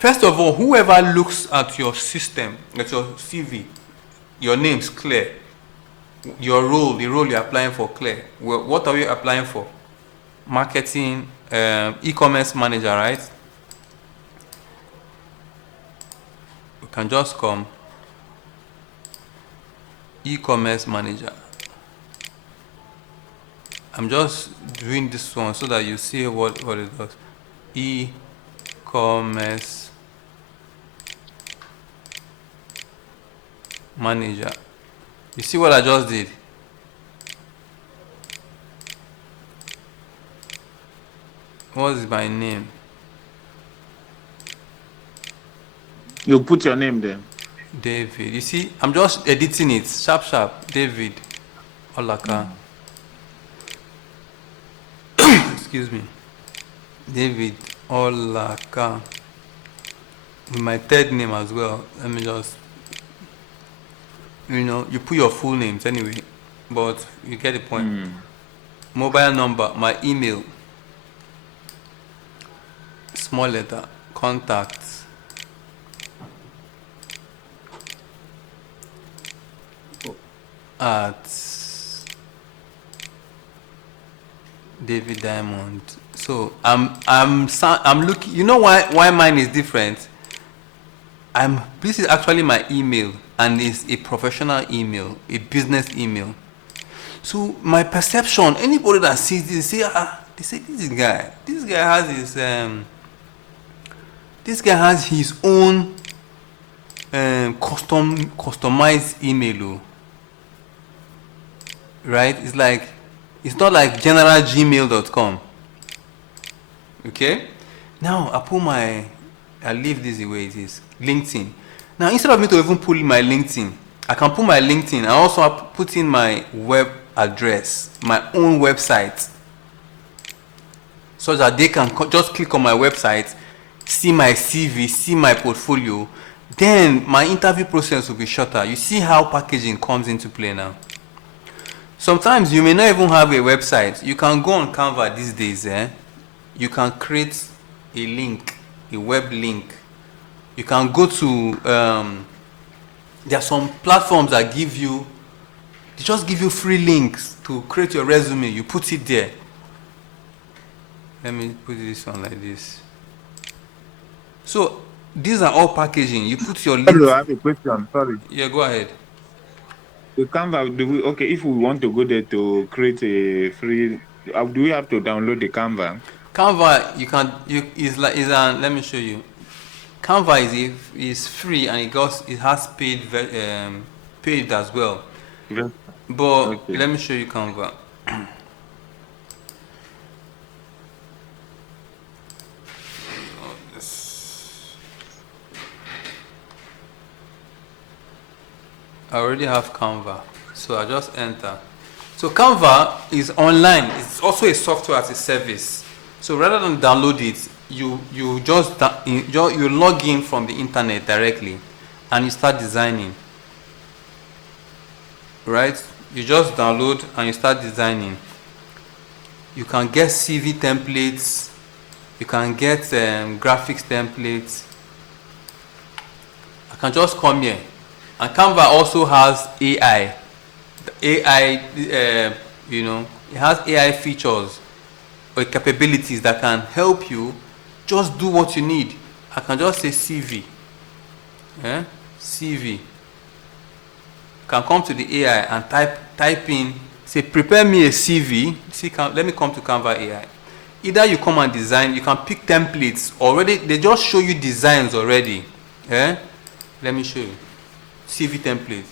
First of all, whoever looks at your system, at your CV, your name's clear. Your role, the role you're applying for, clear. Well, what are you applying for? Marketing, e-commerce manager, right? You can just come e-commerce manager. I'm just doing this one so that you see what it does. E-commerce manager. You see what I just did? What is my name? You put your name there. David. You see, I'm just editing it. Sharp. David Olaka. Excuse me. David Olaka. With my third name as well. Let me just, you put your full names anyway, but you get the point. Mobile number, my email, small letter, contacts, at David Diamond. So I'm looking. You know why mine is different? This is actually my email, and it's a professional email, a business email. So my perception, anybody that sees this, they say this guy has his own customized email, right? It's not like generalgmail.com. Okay, now I leave this the way it is. LinkedIn. Now instead of me to even put in my LinkedIn, I can put my LinkedIn. I also put in my web address, my own website, so that they can just click on my website, see my CV, see my portfolio. Then my interview process will be shorter. You see how packaging comes into play now. Sometimes you may not even have a website. You can go on Canva these days. You can create a link, a web link. You can go to there are some platforms that just give you free links to create your resume. You put it there. Let me put this one like this. So these are all packaging. You put your links. I have a question. Sorry. Yeah, go ahead. The Canva, if we want to go there to create a free, do we have to download the Canva? Canva, let me show you. Canva is free, and it has paid as well. Yes. But Okay. let me show you Canva. I already have Canva, so I just enter. So Canva is online. It's also a software as a service. So rather than download it, you just you log in from the internet directly, and you start designing. Right? You just download and you start designing. You can get CV templates. You can get graphics templates. I can just come here, and Canva also has AI. The AI, it has AI features or capabilities that can help you just do what you need. I can just say CV. CV. You can come to the AI and type in, say, prepare me a CV. See, let me come to Canva AI. Either you come and design, you can pick templates already. They just show you designs already. Let me show you. CV template.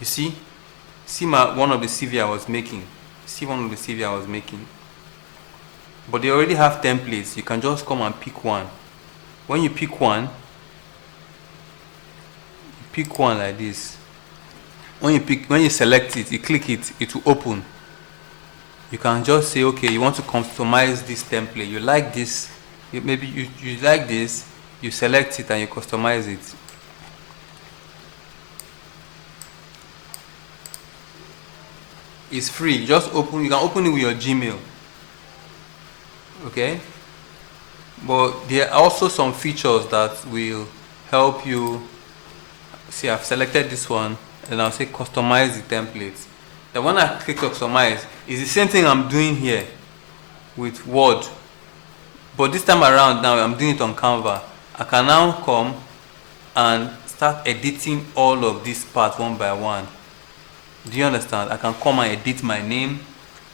You see? See one of the CV I was making. See one of the CV I was making. But they already have templates. You can just come and pick one. When you pick one like this. When you select it, you click it, it will open. You can just say, okay, you want to customize this template. You like this, maybe you like this, you select it and you customize it. It's free. Just open. You can open it with your Gmail. Okay. But there are also some features that will help you. See, I've selected this one, and I'll say customize the template. Then when I click customize, it's the same thing I'm doing here with Word. But this time around, now I'm doing it on Canva. I can now come and start editing all of these parts one by one. Do you understand? I can come and edit my name.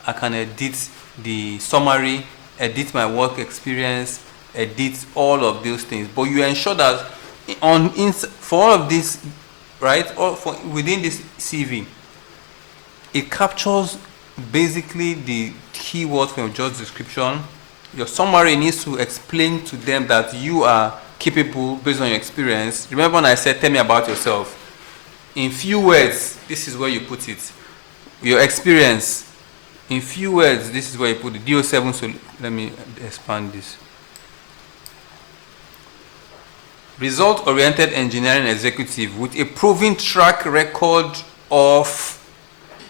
I can edit the summary, edit my work experience, edit all of those things. But you ensure that for all of this, right, or within this CV, it captures basically the keywords from your job description. Your summary needs to explain to them that you are capable based on your experience. Remember when I said, tell me about yourself? In few words, this is where you put it. Your experience. In few words, this is where you put it. DO7, so let me expand this. Result-oriented engineering executive with a proven track record of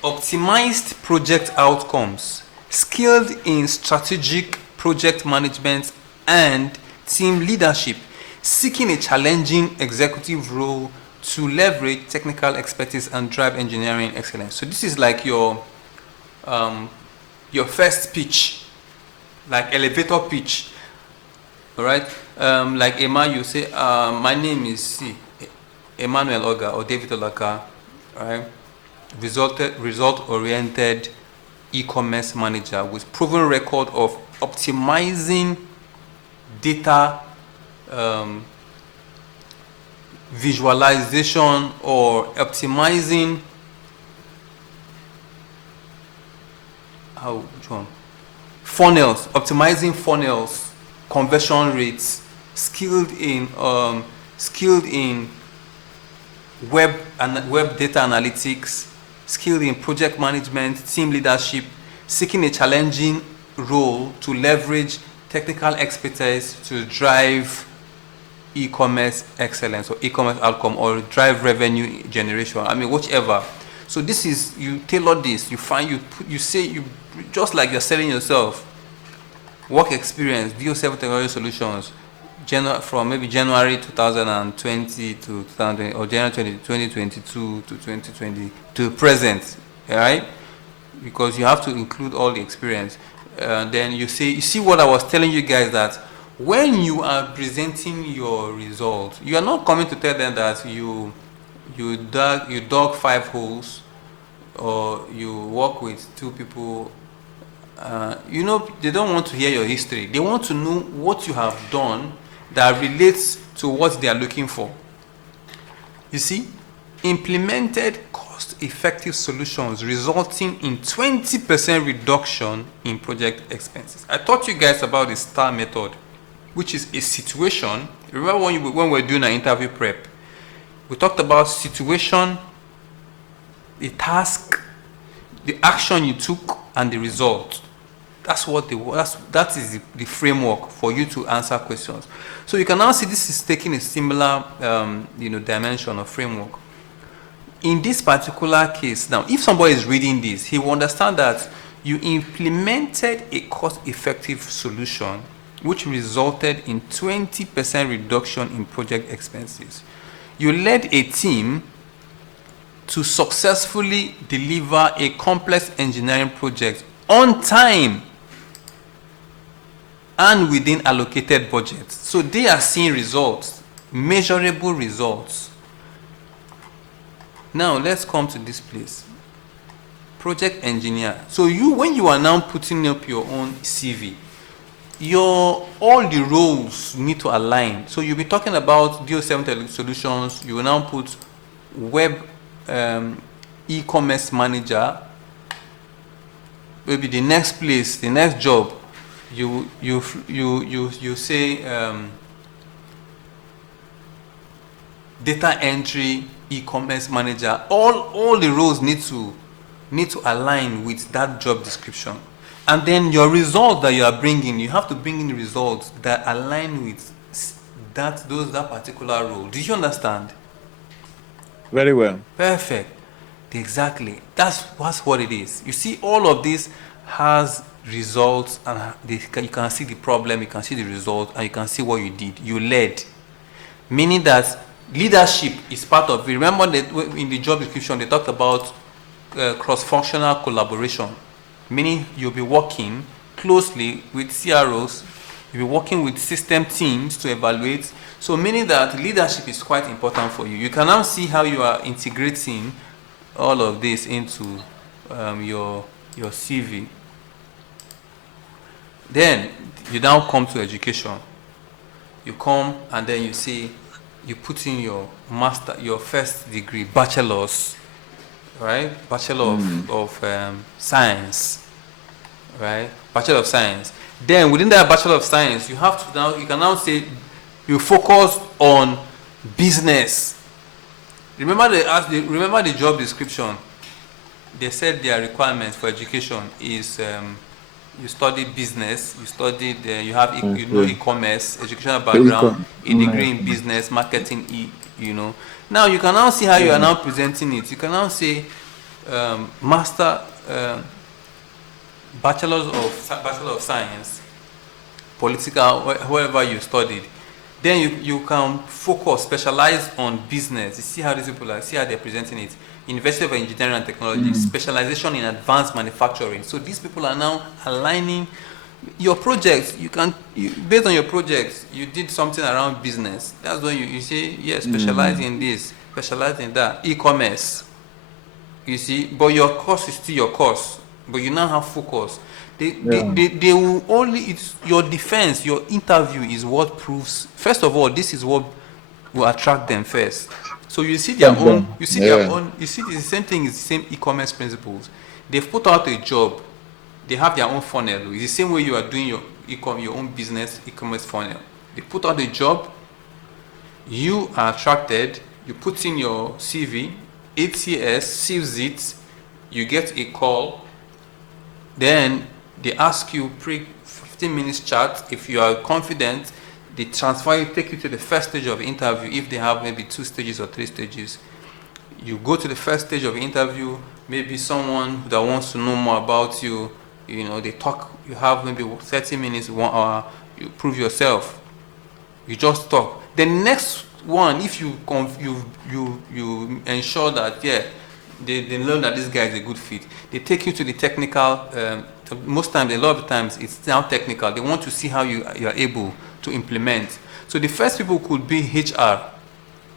optimized project outcomes, skilled in strategic project management and team leadership, seeking a challenging executive role to leverage technical expertise and drive engineering excellence. So this is like your first pitch, like elevator pitch. All right. Like Emma, you say, my name is Emmanuel Oga or David Olaka, right? Result-oriented e-commerce manager with proven record of optimizing data visualization or optimizing funnels, optimizing funnels, conversion rates, skilled in web data analytics, skilled in project management, team leadership, seeking a challenging role to leverage technical expertise to drive e-commerce excellence or e-commerce outcome or drive revenue generation. I mean, whichever. So this is, you tailor this, you say, just like you're selling yourself. Work experience, DO7 technology solutions, from maybe January 2020 to 2020, or January 2022 to 2020 to present, right? Because you have to include all the experience. Then you see what I was telling you guys, that when you are presenting your results, you are not coming to tell them that you dug 5 holes or you work with 2 people. They don't want to hear your history. They want to know what you have done that relates to what they are looking for. You see, implemented cost-effective solutions resulting in 20% reduction in project expenses. I taught you guys about the STAR method, which is a situation. Remember when we were doing an interview prep, we talked about situation, the task, the action you took, and the result. That is the framework for you to answer questions. So you can now see this is taking a similar dimension of framework. In this particular case, now, if somebody is reading this, he will understand that you implemented a cost-effective solution which resulted in 20% reduction in project expenses. You led a team to successfully deliver a complex engineering project on time and within allocated budgets. So they are seeing results, measurable results. Now let's come to this place. Project engineer. So when you are now putting up your own CV, all the roles need to align. So you'll be talking about DO7 solutions. You will now put web e-commerce manager. Maybe the next place, the next job, you say data entry e-commerce manager. All the roles need to align with that job description. And then your results that you are bringing, you have to bring in results that align with that particular role. Do you understand? Very well. Perfect. Exactly. That's what it is. You see, all of this has results, and you can see the problem, you can see the result, and you can see what you did. You led. Meaning that leadership is part of it. Remember that in the job description, they talked about cross-functional collaboration. Meaning you'll be working closely with CROs, you'll be working with system teams to evaluate. So meaning that leadership is quite important for you. You can now see how you are integrating all of this into your CV. Then you now come to education. You come and then you see, you put in your first degree, bachelor's, right? Bachelor of Science, right? Bachelor of Science. Then within that Bachelor of Science, you can now say you focus on business. Remember the job description. They said their requirements for education is you study business, you have e-commerce, educational background, a degree in business, marketing, Now you can now see how you are now presenting it. You can now say Bachelor of Science, political, wherever you studied. Then you can specialize on business. You see how these people see how they're presenting it. University of Engineering and Technology, specialization in advanced manufacturing. So these people are now aligning your projects. Based on your projects, you did something around business. That's when you say, specialize in this, specialize in that. E-commerce, you see, but your course is still your course, but you now have focus. They will only, it's your defense, your interview is what proves. First of all, this is what will attract them first. So you see their own, you see the same thing, is the same e-commerce principles. They've put out a job, they have their own funnel. It's the same way you are doing your own business e-commerce funnel. They put out a job, you are attracted, you put in your CV, ATS sees it, you get a call, then they ask you 15 minutes chat. If you are confident, they transfer you, take you to the first stage of interview. If they have maybe 2 stages or 3 stages, you go to the first stage of interview. Maybe someone that wants to know more about you, they talk. You have maybe 30 minutes, 1 hour. You prove yourself. You just talk. The next one, if you ensure that they learn that this guy is a good fit, they take you to the technical. Most times, a lot of times, it's now technical. They want to see how you are able to implement. So the first people could be HR.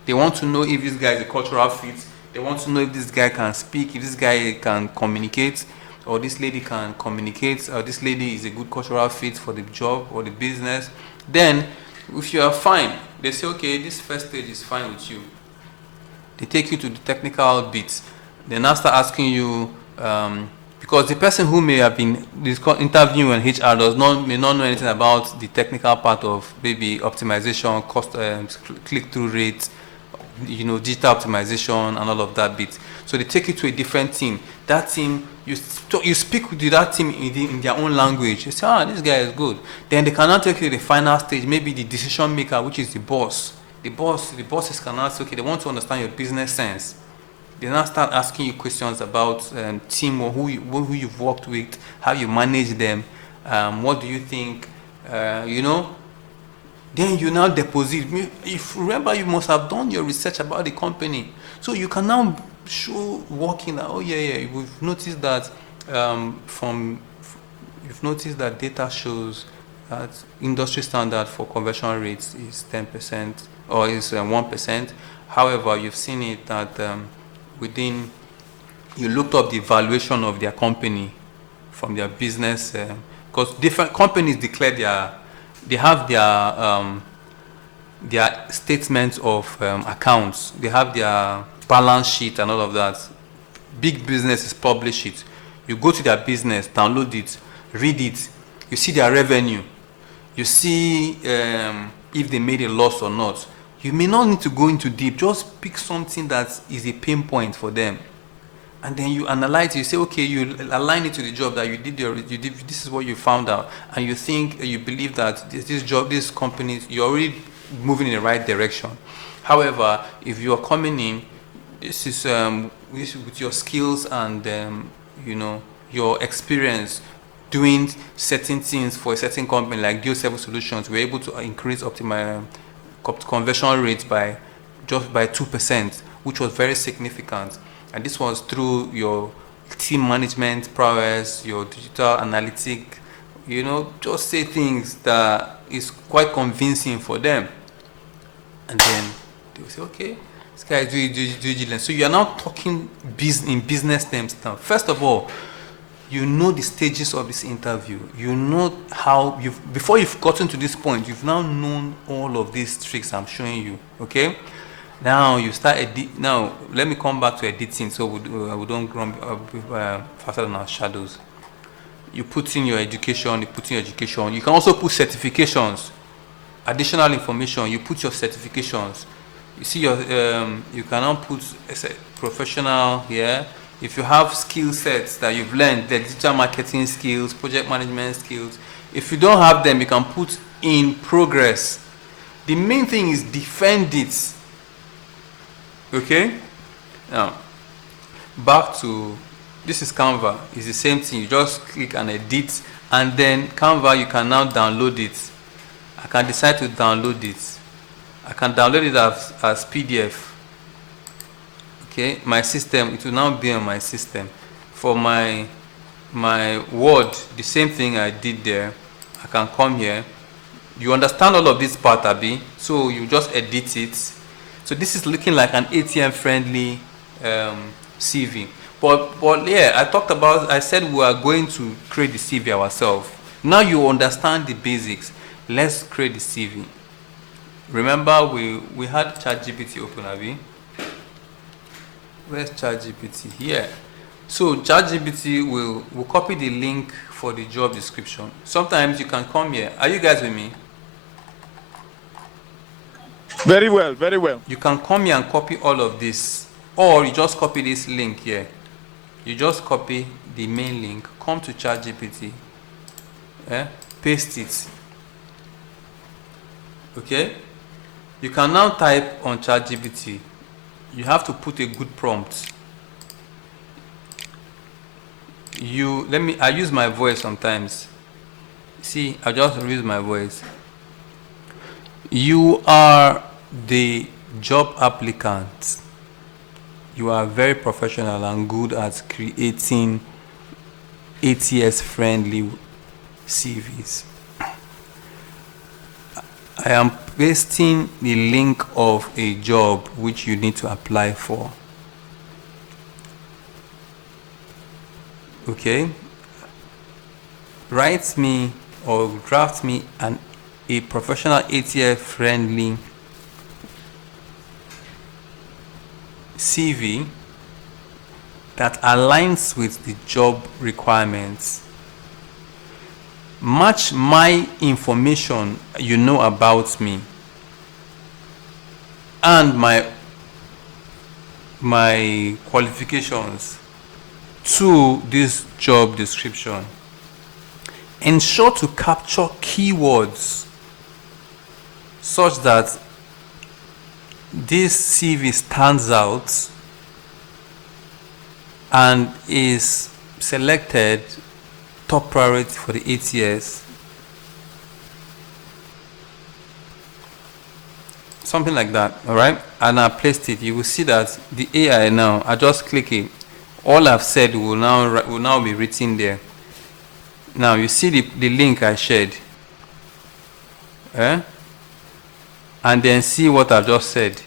They want to know if this guy is a cultural fit. They want to know if this guy can speak, if this guy can communicate, or this lady can communicate, or this lady is a good cultural fit for the job or the business. Then, if you are fine, they say, okay, this first stage is fine with you. They take you to the technical bits. They now start asking you, because the person who may have been interviewing HR may not know anything about the technical part of maybe optimization, cost, click-through rates, digital optimization and all of that bit. So they take you to a different team. That team, you speak with that team in their own language. You say, this guy is good. Then they cannot take you to the final stage, maybe the decision maker, which is the boss. The bosses cannot say, okay, they want to understand your business sense. They now start asking you questions about team, or who you've worked with, how you manage them, what do you think, Then you now deposit. If remember, you must have done your research about the company, so you can now show working that, we've noticed that you've noticed that data shows that industry standard for conversion rates is 10% or is 1%. However, you've seen it that you looked up the valuation of their company from their business, because different companies declare they have their statements of accounts. They have their balance sheet and all of that. Big businesses publish it. You go to their business, download it, read it. You see their revenue. You see if they made a loss or not. You may not need to go into deep. Just pick something that is a pain point for them, and then you analyze it. You say, okay, you align it to the job that you did. This is what you found out, and you believe that this company, you're already moving in the right direction. However, if you are coming in, this is with your skills and your experience doing certain things for a certain company like Deal7 Solutions, we're able to increase conversion rates by 2%, which was very significant. And this was through your team management prowess, your digital analytic, just say things that is quite convincing for them. And then they will say, okay, this guy is doing due diligence. So you are now talking in business terms now. First of all, you know the stages of this interview. You know how before you've gotten to this point, you've now known all of these tricks I'm showing you. Okay? Now you start now let me come back to editing, so we don't run faster than our shadows. You put in your education. You can also put certifications, additional information. You put your certifications. You see you can now put professional here. If you have skill sets that you've learned, the digital marketing skills, project management skills, if you don't have them, you can put in progress. The main thing is defend it. Okay? Now, back to, this is Canva. It's the same thing. You just click and edit, and then Canva, you can now download it. I can decide to download it. I can download it as PDF. Okay, my system, it will now be on my system. For my Word, the same thing I did there. I can come here. You understand all of this part, Abi? So you just edit it. So this is looking like an ATM-friendly CV. But yeah, I said we are going to create the CV ourselves. Now you understand the basics. Let's create the CV. Remember, we had ChatGPT open, Abi? Where's ChatGPT? Here. So ChatGPT will copy the link for the job description. Sometimes you can come here. Are you guys with me? Very well, very well. You can come here and copy all of this, or you just copy this link here. You just copy the main link, come to ChatGPT, paste it. Okay? You can now type on ChatGPT. You have to put a good prompt. I use my voice sometimes. See, I just use my voice. You are the job applicant. You are very professional and good at creating ATS-friendly CVs. I am pasting the link of a job which you need to apply for. Okay? Write me or draft me a professional ATS-friendly CV that aligns with the job requirements. Match my information about me and my my qualifications to this job description. Ensure to capture keywords such that this CV stands out and is selected top priority for the ATS. Something like that, all right? And I placed it. You will see that the AI now, I just click it. All I've said will now be written there. Now you see the link I shared. Eh? And then see what I've just said.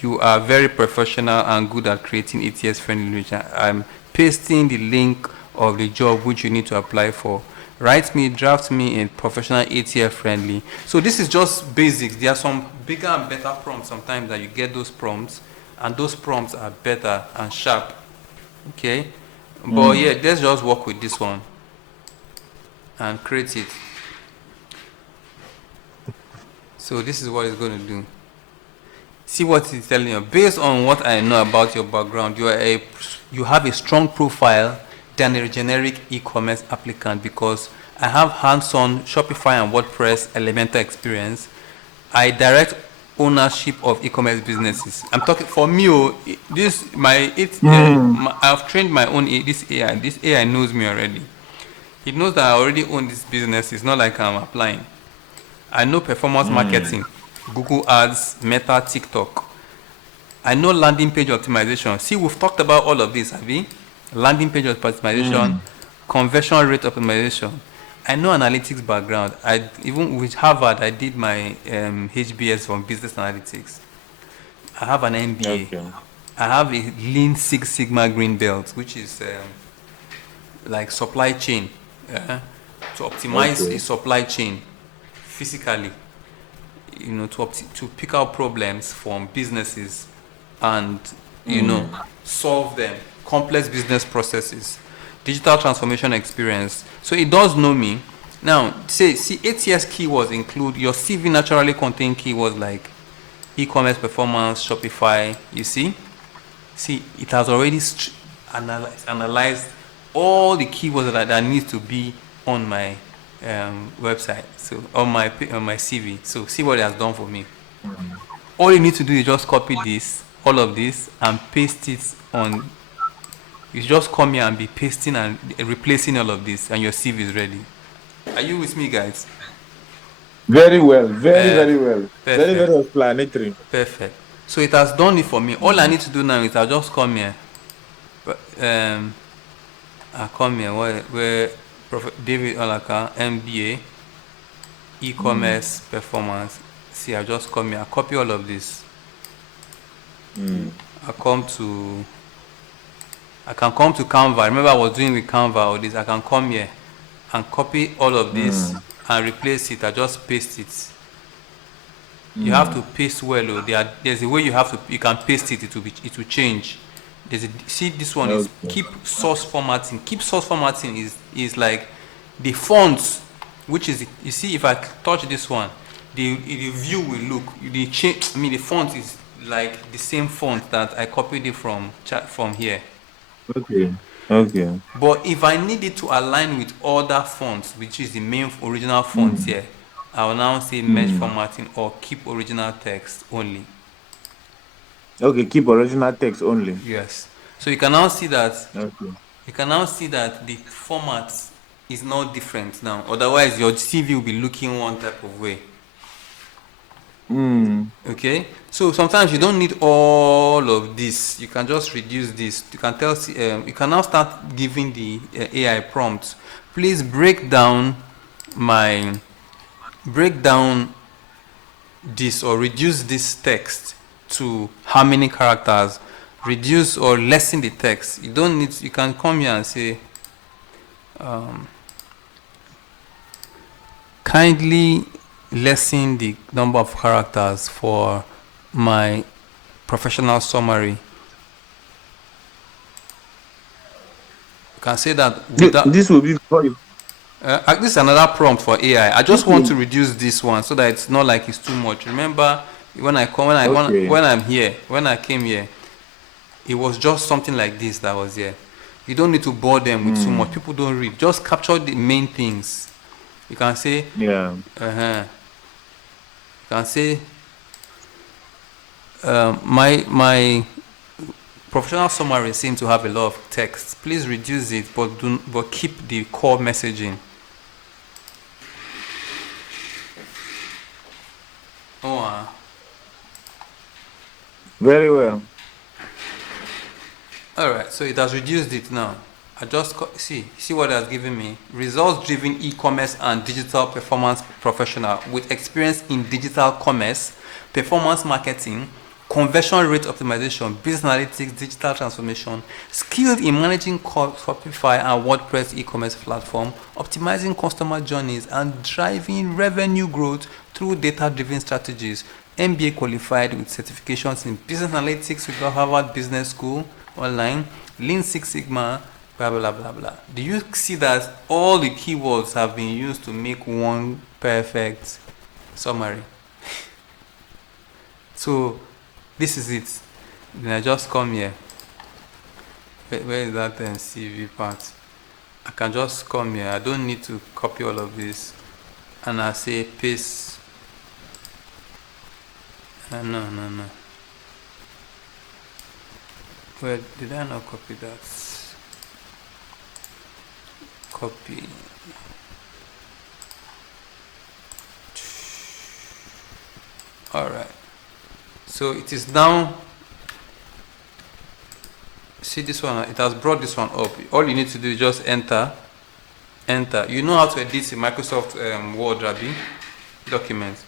You are very professional and good at creating ATS-friendly language. I'm pasting the link of the job which you need to apply for. Draft me in professional ATS-friendly. So this is just basics. There are some bigger and better prompts sometimes that you get those prompts, and those prompts are better and sharp. Okay? But yeah, let's just work with this one and create it. So this is what it's going to do. See what it's telling you. Based on what I know about your background, you have a strong profile than a generic e-commerce applicant, because I have hands-on Shopify and WordPress Elementor experience. I direct ownership of e-commerce businesses. I'm talking for me. I've trained my own this AI. This AI knows me already. It knows that I already own this business. It's not like I'm applying. I know performance marketing, Google Ads, Meta, TikTok. I know landing page optimization. See, we've talked about all of this, have we? Landing page optimization, conversion rate optimization. I know analytics background. Even with Harvard, I did my HBS from business analytics. I have an MBA. Okay. I have a Lean Six Sigma Green Belt, which is like supply chain, to optimize a supply chain physically, to pick out problems from businesses and solve them. Complex business processes, digital transformation experience. So it does know me. Now, see, ATS keywords include your CV naturally contain keywords like e-commerce performance, Shopify. You see, it has already analyzed all the keywords that need to be on my website. So on my CV. So see what it has done for me. All you need to do is just copy all of this, and paste it on. You just come here and be pasting and replacing all of this, and your CV is ready. Are you with me, guys? Very well. Very well. Perfect. Very explanatory. Perfect. So it has done it for me. All I need to do now is I'll just come here. I come here where David Olaka, MBA, e-commerce performance. See, I just come here. I copy all of this. I can come to Canva. Remember, I was doing with Canva all this. I can come here and copy all of this and replace it. I just paste it. You have to paste well. There's a way you can paste it. It will change. See, this one is keep source formatting. Keep source formatting is like the fonts, which is, you see, if I touch this one, the view will look, the font is like the same font that I copied it from here. Okay. But if I need it to align with other fonts, which is the main original font here, I will now say merge formatting or keep original text only. Okay, keep original text only. Yes. So you can now see that. Okay. You can now see that the format is not different now. Otherwise, your CV will be looking one type of way. Okay. So sometimes you don't need all of this. You can just reduce this. You can tell. You can now start giving the AI prompts. Please break down this or reduce this text to how many characters. Reduce or lessen the text. You don't need. You can come here and say, kindly lessen the number of characters for my professional summary. You can say that. This will be for you. This is another prompt for AI. I just want to reduce this one so that it's not like it's too much. Remember, when I came here, It was just something like this that was there. You don't need to bore them with so much. People don't read. Just capture the main things. You can say, Yeah. you can say, my professional summary seems to have a lot of text. Please reduce it, but keep the core messaging. Oh, Very well. all right. So it has reduced it now. I just see what it has given me. Results-driven e-commerce and digital performance professional with experience in digital commerce, performance marketing, conversion rate optimization, business analytics, digital transformation, skilled in managing Shopify and WordPress e-commerce platform, optimizing customer journeys, and driving revenue growth through data-driven strategies. MBA qualified with certifications in business analytics with Harvard Business School online, Lean Six Sigma, blah blah blah blah. Do you see that all the keywords have been used to make one perfect summary? So this is it. Then I just come here. Where is that CV part? I can just come here. I don't need to copy all of this. And I say paste. No. Where did I not copy that? Copy. Alright. So it is now. See this one, it has brought this one up. All you need to do is just enter. You know how to edit a Microsoft Word, Rabbi document.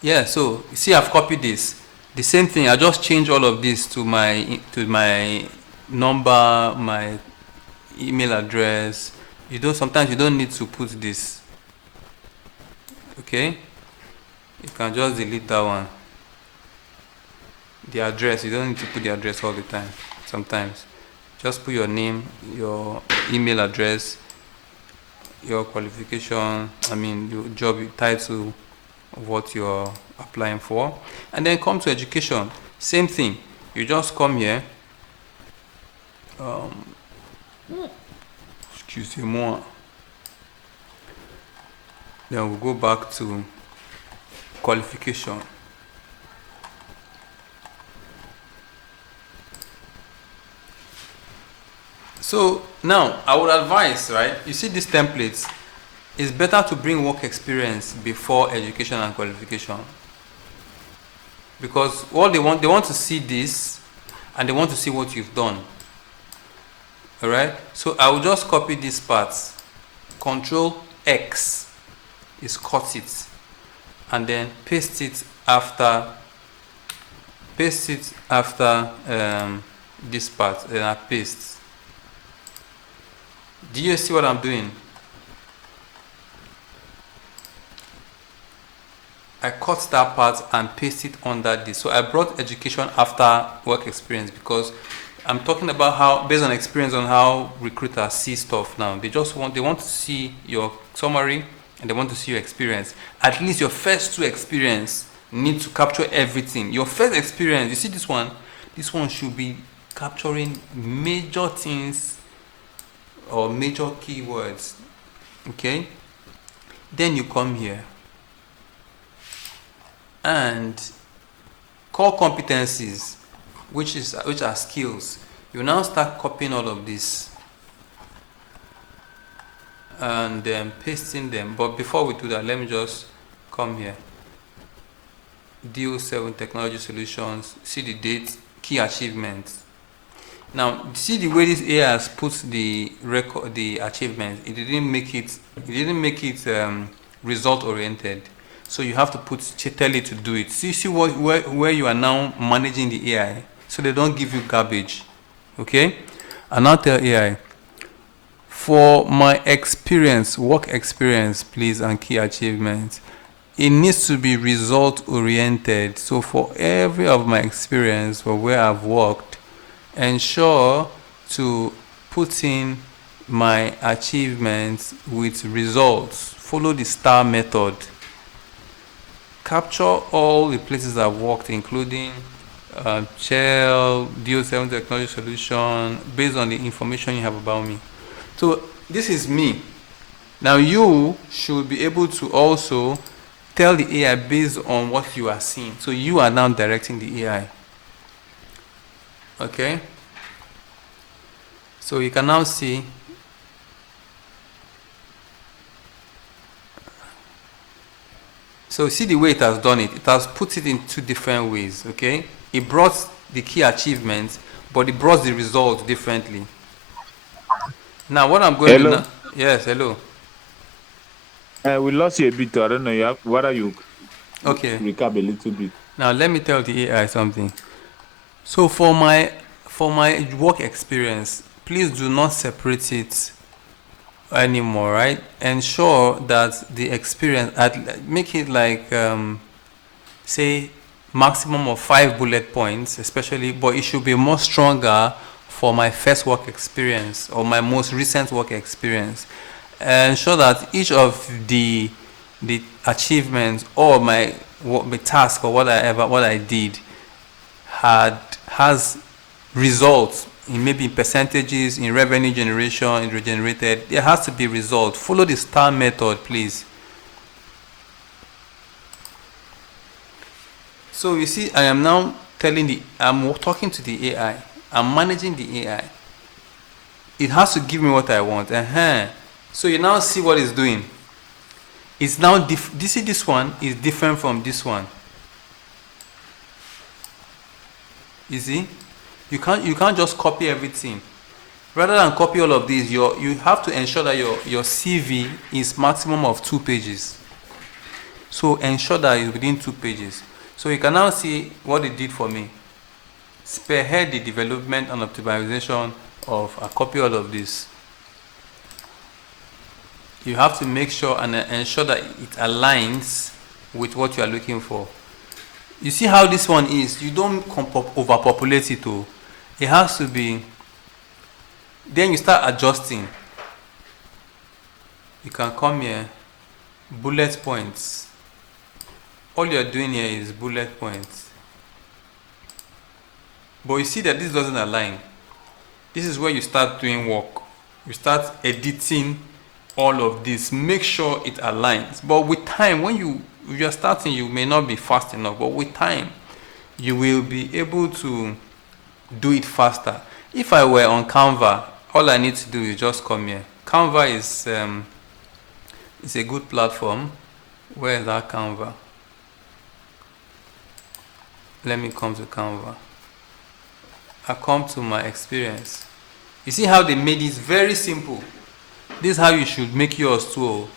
Yeah, so you see I've copied this. The same thing, I just change all of this to my number, my email address. Sometimes you don't need to put this. Okay? You can just delete that one. The address, you don't need to put the address all the time. Sometimes just put your name, your email address, your qualification, your job title of what you're applying for, and then come to education. Same thing, you just come here, excusez-moi, then we'll go back to qualification. So now I would advise, right? You see these templates, it's better to bring work experience before education and qualification. Because what they want to see this and they want to see what you've done. Alright? So I will just copy these parts. Control X is cut it. And then paste it after this part. Then I paste. Do you see what I'm doing? I cut that part and paste it under this. So I brought education after work experience because I'm talking about how, based on experience, on how recruiters see stuff now. They want to see your summary and they want to see your experience. At least your first two experience need to capture everything. Your first experience, you see this one? This one should be capturing major things or major keywords. Okay? Then you come here and core competencies, which are skills. You now start copying all of this and then pasting them. But before we do that, let me just come here. DO7 Technology Solutions. See the date, key achievements. Now, see the way this AI has put the record, the achievements. It didn't make it result oriented. So you have to tell it to do it. See where you are now managing the AI, so they don't give you garbage. Okay? And now tell AI, for my experience, work experience, please, and key achievements, it needs to be result oriented. So for every of my experience or where I've worked, ensure to put in my achievements with results. Follow the STAR method. Capture all the places I've worked, including Shell, DO7 technology solution, based on the information you have about me. So this is me. Now you should be able to also tell the AI based on what you are seeing. So you are now directing the AI. Okay? So you can now see. So see the way it has done it. It has put it in two different ways. Okay? It brought the key achievements, but it brought the results differently. Now what I'm going to Hello. now. Yes, hello. We lost you a bit. I don't know. What are you Okay. recap a little bit? Now let me tell the AI something. So for my work experience, please do not separate it anymore, right? Ensure that the experience make it like say maximum of 5 bullet points, especially, but it should be more stronger for my first work experience or my most recent work experience. Ensure that each of the achievements or my task or what I did has results in maybe percentages, in revenue generation, in regenerated. There has to be result. Follow the STAR method, please. So you see, I'm talking to the AI. I'm managing the AI. It has to give me what I want. So you now see what it's doing. It's now this one is different from this one. You see, you can't just copy everything. Rather than copy all of these, you have to ensure that your CV is maximum of 2 pages. So ensure that it's within 2 pages. So you can now see what it did for me. Spearhead the development and optimization of a copy all of this. You have to make sure and ensure that it aligns with what you are looking for. You see how this one is? You don't overpopulate it. It has to be. Then you start adjusting. You can come here, bullet points. All you're doing here is bullet points. But you see that this doesn't align. This is where you start doing work. You start editing all of this. Make sure it aligns. But with time, if you're starting, you may not be fast enough. But with time, you will be able to do it faster. If I were on Canva, all I need to do is just come here. Canva is a good platform. Where is that Canva? Let me come to Canva. I come to my experience. You see how they made it very simple. This is how you should make yours too.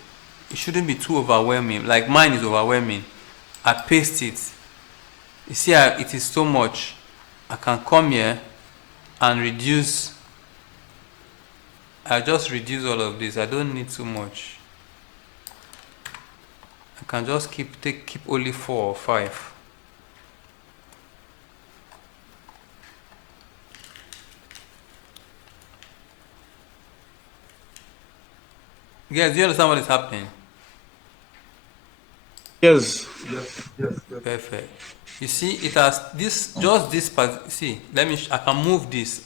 It shouldn't be too overwhelming. Like mine is overwhelming. I paste it. You see how it is so much. I can come here and reduce. I just reduce all of this. I don't need too much. I can just keep only 4 or 5. Guys, do you understand what is happening? Yes. Perfect. You see, it has this part. See, I can move this.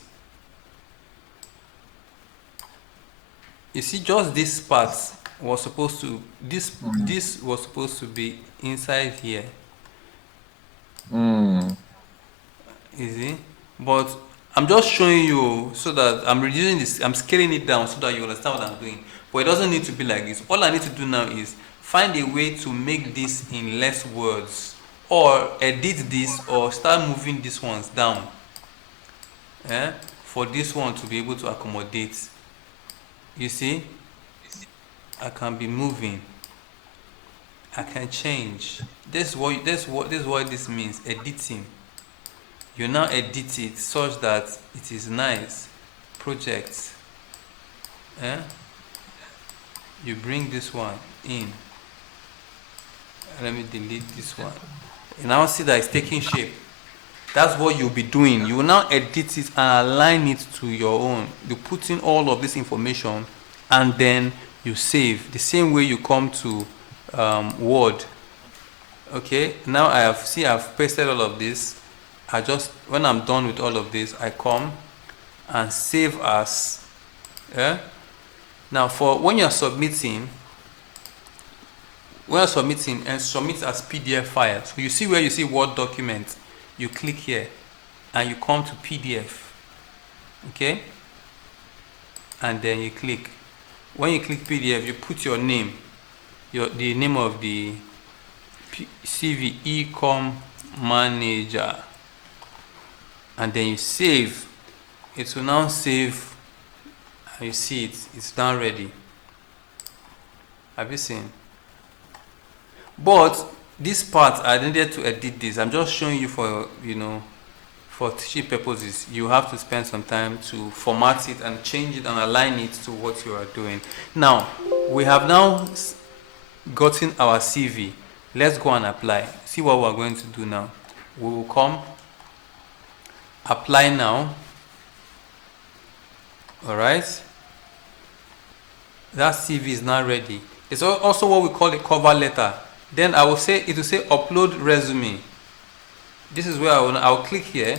You see, just this part was supposed to, this was supposed to be inside here. You see? But I'm just showing you so that I'm reducing this, I'm scaling it down so that you understand what I'm doing. But it doesn't need to be like this. All I need to do now is find a way to make this in less words, or edit this, or start moving these ones down. For this one to be able to accommodate. You see? I can be moving. I can change. This is what this means, editing. You now edit it such that it is nice. Projects. You bring this one in. Let me delete this one. You now see that it's taking shape. That's what you'll be doing. You will now edit it and align it to your own. You put in all of this information and then you save. The same way you come to Word. Okay, now I've pasted all of this. when I'm done with all of this, I come and save as. Yeah. Now, for when you're submitting and submit as PDF file, so you see where you see Word document, you click here and you come to PDF. Okay, and then you click. When you click PDF, you put your name, the name of the CV e-com manager, and then you save. It will now save, and you see it's now ready. Have you seen? But this part, I needed to edit this. I'm just showing you for for teaching purposes. You have to spend some time to format it and change it and align it to what you are doing. Now we have now gotten our CV. Let's go and apply. See what we're going to do now. We will come apply now. All right, that CV is now ready. It's also what we call a cover letter. Then it will say upload resume. This is where I'll click here.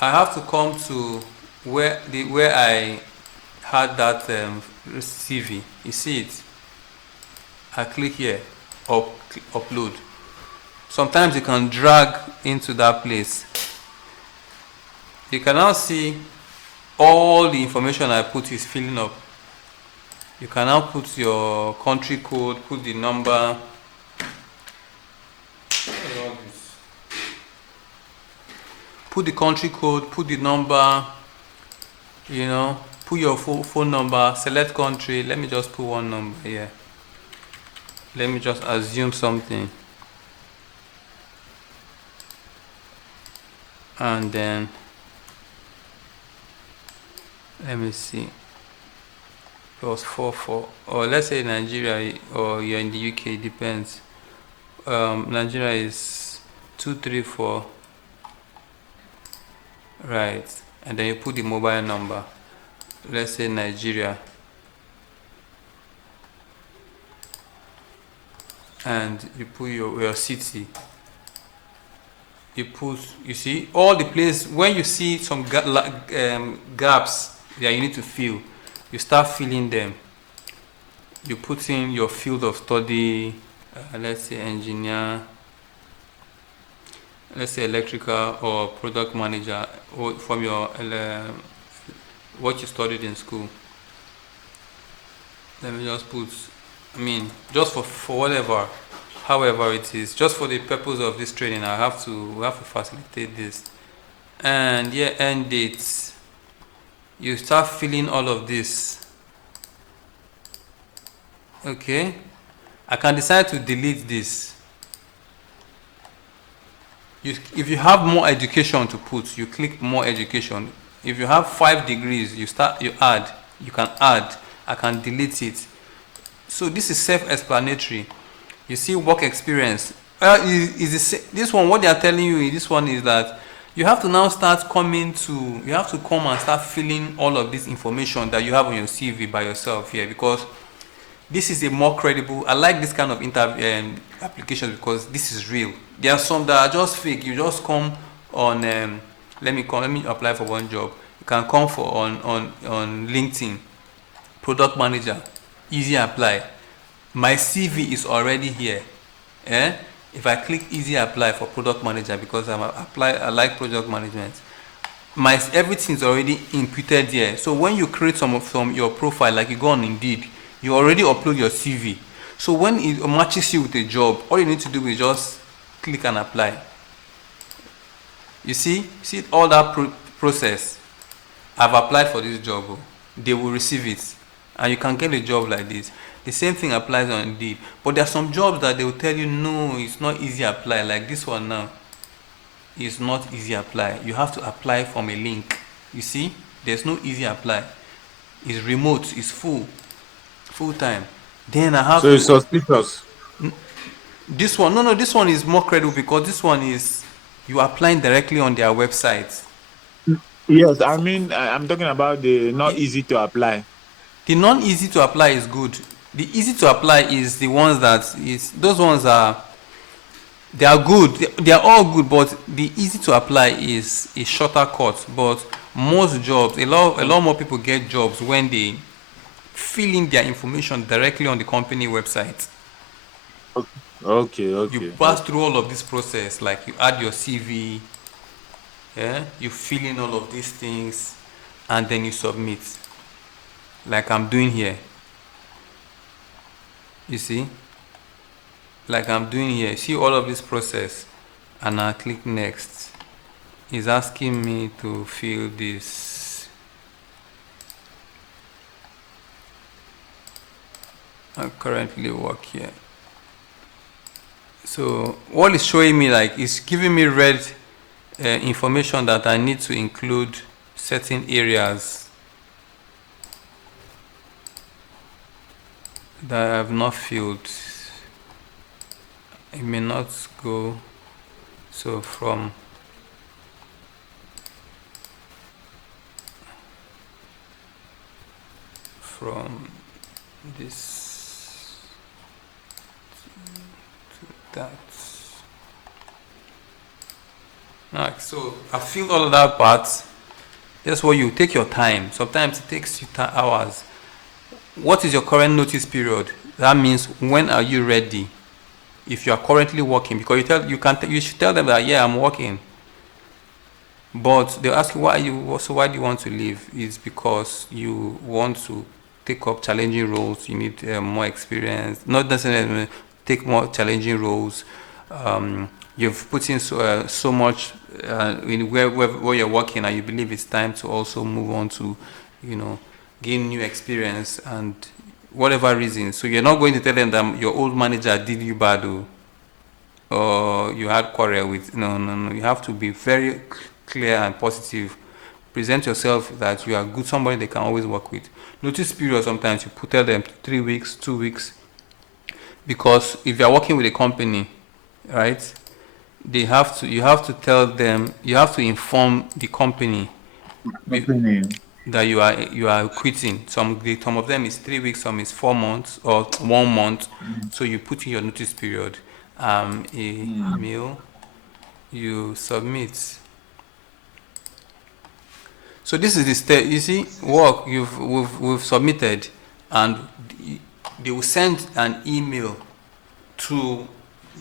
I have to come to where I had that CV. You see it? I click here, upload. Sometimes you can drag into that place. You can now see all the information I put is filling up. You can now put your country code, put the number. Put the country code, put the number, put your phone number, select country. Let me just put one number here. Let me just assume something. And then, let me see. +44, or let's say Nigeria, or you're in the UK, depends. Nigeria is 234, right? And then you put the mobile number. Let's say Nigeria, and you put your city. You see all the place. When you see some gaps that you need to fill, you start filling them. You put in your field of study, let's say engineer, let's say electrical or product manager, or from your what you studied in school. Let me just put, just for whatever, however it is, just for the purpose of this training, we have to facilitate this. And yeah, end dates. You start filling all of this. Okay, I can decide to delete this. If you have more education to put, you click more education. If you have 5 degrees, you add. You can add. I can delete it. So this is self-explanatory. You see work experience. This one, what they are telling you in this one is that you have to now you have to come and start filling all of this information that you have on your CV by yourself here, because this is a more credible. I like this kind of interview applications because this is real. There are some that are just fake. You just come on. Let me apply for one job. You can come on LinkedIn, product manager, easy apply. My CV is already here. If I click easy apply for product manager, because I like project management, everything is already inputted here. So when you create some from your profile, like you go on Indeed, you already upload your CV. So when it matches you with a job, all you need to do is just click and apply. You see all that process. I've applied for this job. They will receive it, and you can get a job like this. The same thing applies on Indeed. But there are some jobs that they will tell you, no, it's not easy apply. Like this one now, it's not easy apply. You have to apply from a link. You see, there's no easy apply. It's remote. It's full time. Then I have. So it's suspicious. This one, no, this one is more credible because this one is you applying directly on their website. Yes, I'm talking about the not easy to apply. The non-easy to apply is good. The easy to apply is the ones those ones are They are good. They are all good, but the easy to apply is a shorter cut. But most jobs, a lot more people get jobs when they fill in their information directly on the company website. Okay, You okay, pass okay. through all of this process, like you add your CV, yeah, you fill in all of these things, and then you submit, like I'm doing here. You see, like I'm doing here. See all of this process, and I click next. It's asking me to fill this. I currently work here. So what is showing me, like, is giving me red information that I need to include certain areas that I have not filled. It may not go. So from this to that. Alright, so I filled all of that part. That's why you take your time. Sometimes it takes you hours. What is your current notice period? That means when are you ready? If you are currently working, because you should tell them that, yeah, I'm working. But they'll ask you, why do you want to leave? It's because you want to take up challenging roles. You need more experience. Not necessarily take more challenging roles. You've put in so much in where you're working, and you believe it's time to also move on to, you know, gain new experience and whatever reason. So you're not going to tell them that your old manager did you bad, or you had quarrel with. No, no, no. You have to be very clear and positive. Present yourself that you are good, somebody they can always work with. Notice period, sometimes you tell them 3 weeks, 2 weeks, because if you are working with a company, right, you have to tell them, you have to inform the company Company. that you are quitting. Some of them is 3 weeks, some is 4 months or 1 month. So you put in your notice period. A mail, you submit. So this is the step. You see, work we've submitted, and they will send an email to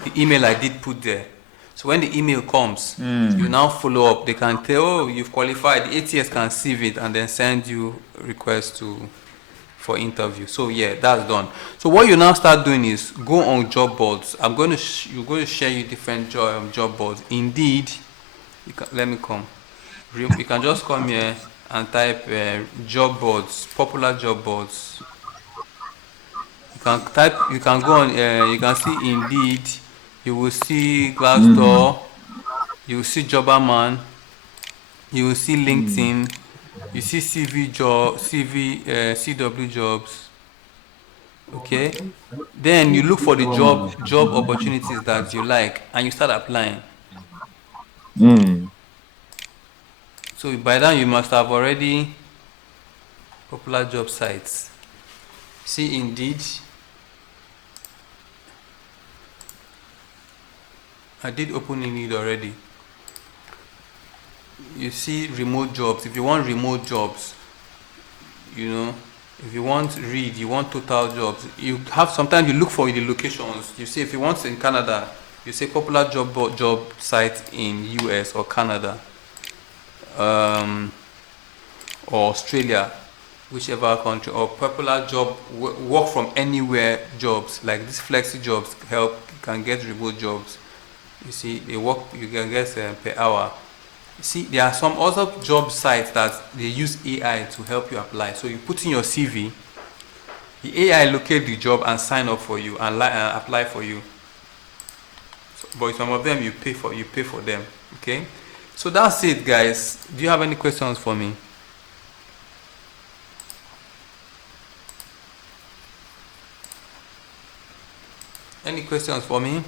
the email I did put there. So when the email comes, you now follow up. They can tell, oh, you've qualified. The ATS can receive it and then send you request for interview. So yeah, that's done. So what you now start doing is go on job boards. You're going to share you different job boards. Indeed, let me come. You can just come here and type job boards, popular job boards. You can go on, you can see Indeed, you will see Glassdoor, you will see Jobberman, you will see LinkedIn, you see CW jobs, okay? Then you look for the job opportunities that you like and you start applying. So by then you must have already popular job sites. See Indeed. I did open Indeed already. You see remote jobs. If you want remote jobs, you know, if you want you want total jobs, you have, sometimes you look for the locations. You see, if you want in Canada, you say popular job site in US or Canada, um, or Australia, whichever country, or popular job work from anywhere jobs, like these flexi jobs help. You can get remote jobs. You see, they work, you can get per hour. See, there are some other job sites that they use AI to help you apply. So you put in your CV, the AI locate the job and sign up for you and apply for you. So, but some of them you pay for them. Okay. So that's it, guys. Do you have any questions for me? Any questions for me?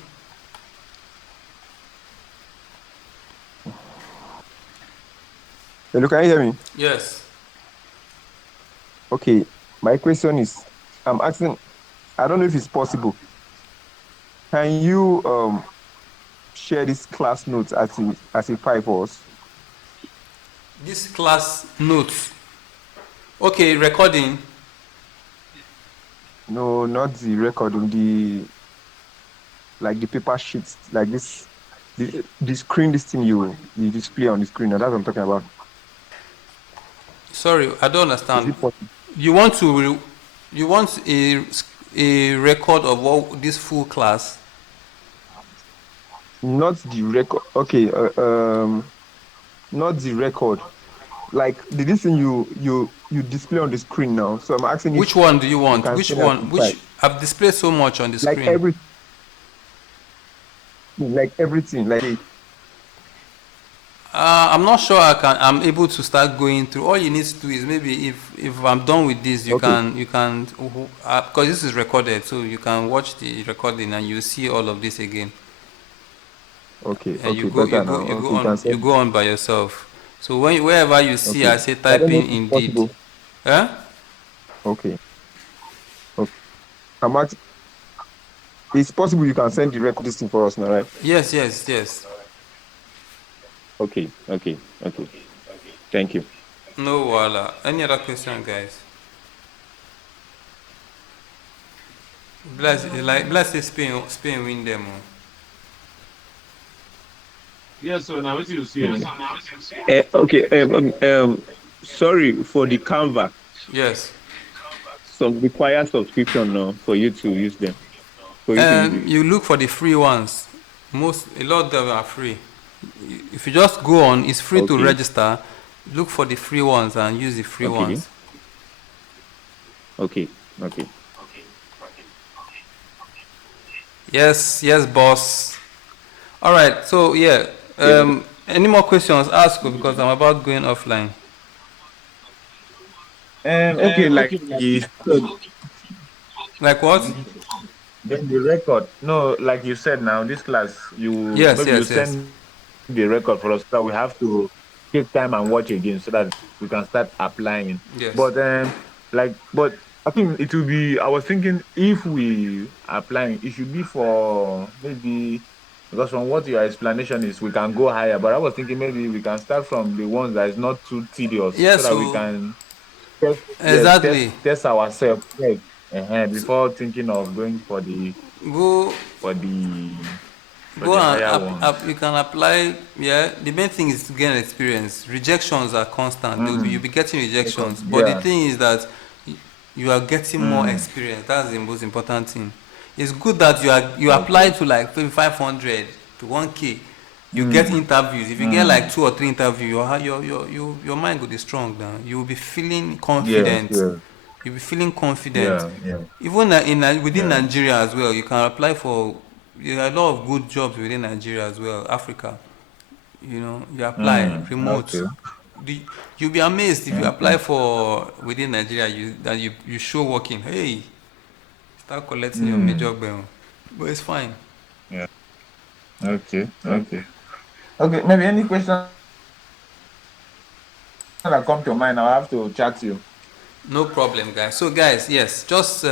Hello, can you hear me? Yes. Okay, my question is, I'm asking, I don't know if it's possible. Can you share this class notes as a file for us? This class notes. Okay, recording. No, not the recording, the paper sheets, like this, the screen, this thing you display on the screen. Now that's what I'm talking about. Sorry, I don't Is understand. it possible? You want to you want a record of what this full class? Not the record. Okay, not the record. Like this thing you display on the screen now. So I'm asking Which if one do you you want? can Which send that one? to file. Which I've displayed so much on the Like screen. everything. I'm not sure I'm able to start going through. All you need to do is maybe if I'm done with this, Okay, you can because this is recorded, so you can watch the recording and you see all of this again. And okay, better now. Okay, you can you send. go on by yourself. So wherever you see Okay, I say I don't type know in if it's indeed. possible. Huh? Okay, okay. I'm asking, it's possible you can send the record this thing for us now, right? Yes, yes, yes. Okay. Thank you. No wala. Any other question, guys? Bless is Spain win them. Oh. Yes, so now what you see? Okay. Sorry for the Canva. Yes. Some require subscription now for you to use them. For you to use it. You look for the free ones. A lot of them are free. If you just go on, it's free to Okay. register. Look for the free ones and use the free Okay. ones. Okay. Okay. Yes, yes, boss. All right. So yeah. Yeah. Any more questions? Ask because I'm about going offline. Okay, like you said, Like what? then the record. No, like you said now, this class, you Yes, maybe you yes, yes, send the record for us so that we have to take time and watch again so that we can start applying. yes. But I think it will be. I was thinking if we applying, it should be for maybe because from what your explanation is, we can go higher. But I was thinking maybe we can start from the ones that is not too tedious so Yes. that we So can test, yes, exactly. test ourselves first, before thinking of going for the Go for the for Go the and higher ones. you can apply. Yeah, the main thing is to gain experience. Rejections are constant. You'll Mm. be getting rejections, but the Yeah. thing is that you are getting more Mm. experience. That's the most important thing. It's good that you apply Okay. to like maybe 500 to 1K. You get Mm. interviews. If you get like Mm. 2 or 3 interviews, your mind will be strong. Now you will be feeling Yes. confident. Yes. You'll be feeling confident. Yeah. Yeah. Even within Yeah. Nigeria as well, you can apply for. There are a lot of good jobs within Nigeria as well, Africa. You apply Mm. remote. Okay. The, you'll be amazed if you Okay. apply for within Nigeria. You show working. Hey, start collecting your Mm. major bill. But it's fine. Yeah. Okay. Okay. Okay. Maybe any question that come to mind, I'll have to chat you. No problem, guys. So, guys, yes, just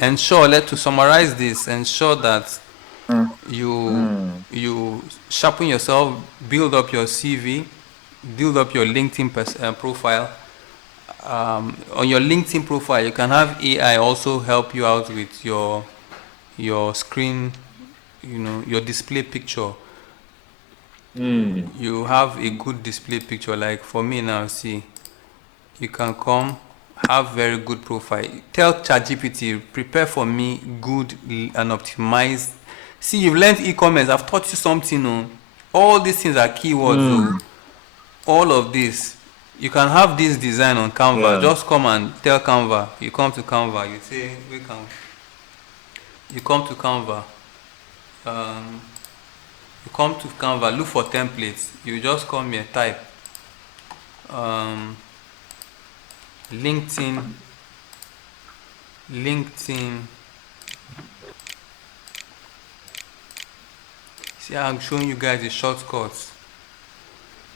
ensure. To summarize this, ensure that Mm. you Mm. you sharpen yourself, build up your CV, build up your LinkedIn profile. On your LinkedIn profile, you can have AI also help you out with your screen, your display picture. Mm. You have a good display picture. Like for me now, see, you can come have very good profile. Tell ChatGPT prepare for me good and optimized. See, you've learned e-commerce. I've taught you something. Oh. All these things are keywords. Oh. Mm. All of this you can have this design on Canva. Yeah. Just come and tell Canva. You come to Canva, you say we can. You come to Canva. um, you come to Canva, look for templates. You just come here, type um, linkedin linkedin see how I'm showing you guys the shortcuts.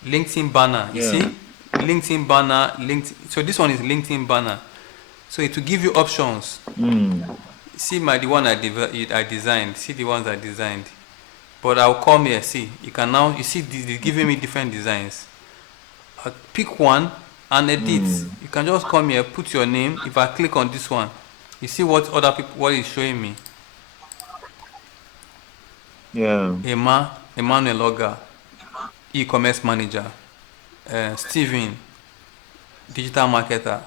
LinkedIn banner, you Yeah. see, LinkedIn banner, LinkedIn. So this one is LinkedIn banner. So it will give you options. Mm. See the one I designed. See the ones I designed. But I'll come here. See, you can now. You see, they're giving me different designs. I pick one and edit. You can just come here, put your name. If I click on this one, you see what other people what is showing me. Yeah. Emmanuel Oga, e-commerce manager. Steven, digital marketer.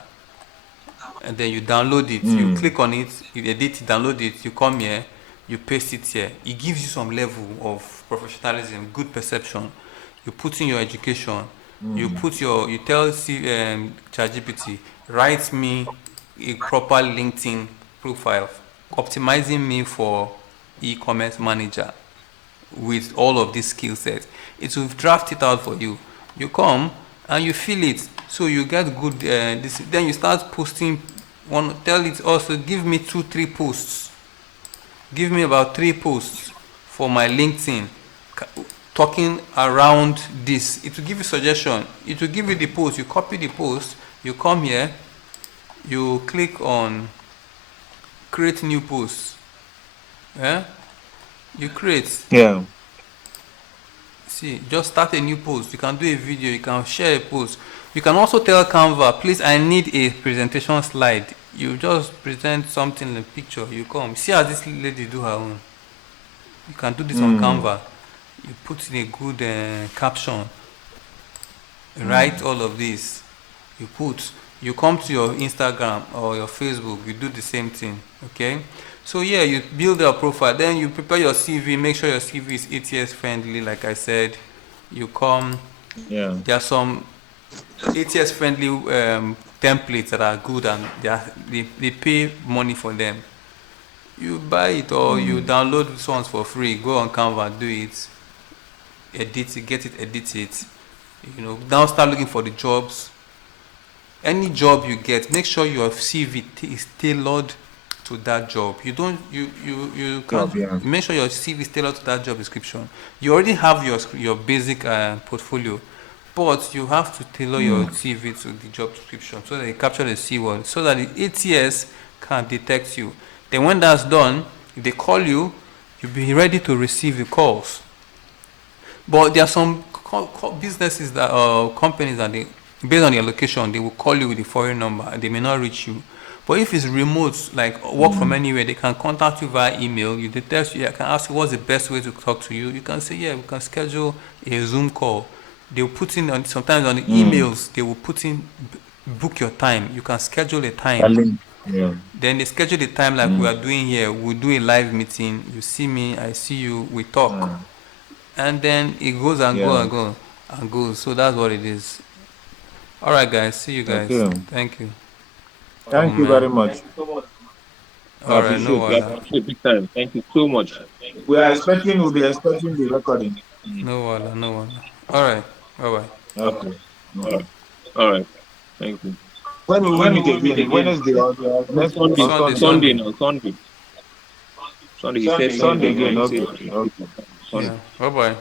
And then you download it. You click on it, you edit it, download it. You come here, you paste it here. It gives you some level of professionalism, good perception. You put in your education. You tell ChatGPT, write me a proper LinkedIn profile, optimizing me for e-commerce manager with all of these skill sets. It will draft it out for you. You come and you fill it, so you get good. Then you start posting. Tell it also give me 2-3 posts. Give me about 3 posts for my LinkedIn, talking around this. It will give you suggestion. It will give you the post. You copy the post. You come here. You click on create new post. Yeah. You create. Yeah. See, just start a new post. You can do a video. You can share a post. You can also tell Canva, please, I need a presentation slide. You just present something in a picture. You come. See how this lady do her own. You can do this on Canva. You put in a good caption. Write all of this. You come to your Instagram or your Facebook. You do the same thing. Okay. So yeah, you build your profile. Then you prepare your CV. Make sure your CV is ATS friendly. Like I said, you come. Yeah. There are some ATS friendly templates that are good, and they pay money for them. You buy it or you download these ones for free. Go on Canva, do it, edit it, get it, edit it. Now start looking for the jobs. Any job you get, make sure your CV is tailored to that job. You can't make sure your CV is tailored to that job description. You already have your basic portfolio, but you have to tailor your CV to the job description so that you capture the keyword, so that the ATS can detect you. Then when that's done, if they call you, you'll be ready to receive the calls. But there are some businesses that companies that based on your location, they will call you with a foreign number and they may not reach you. But if it's remote, like work from anywhere, they can contact you via email. I can ask you what's the best way to talk to you. You can say, yeah, we can schedule a Zoom call. They'll put in sometimes on the emails, they will put in book your time. You can schedule a time. Yeah. Then they schedule the time like we are doing here. We'll do a live meeting. You see me, I see you, we talk. And then it goes and goes. So that's what it is. All right, guys. See you guys. Okay. Thank you. Thank you very much. All right, no appreciate big time. Thank you so much. We'll be expecting the recording. No wala. All right. Bye-bye. Okay. All right. Thank you. When will we meet again? Wednesday or next Sunday. Sunday again. Okay. Yeah. Bye-bye.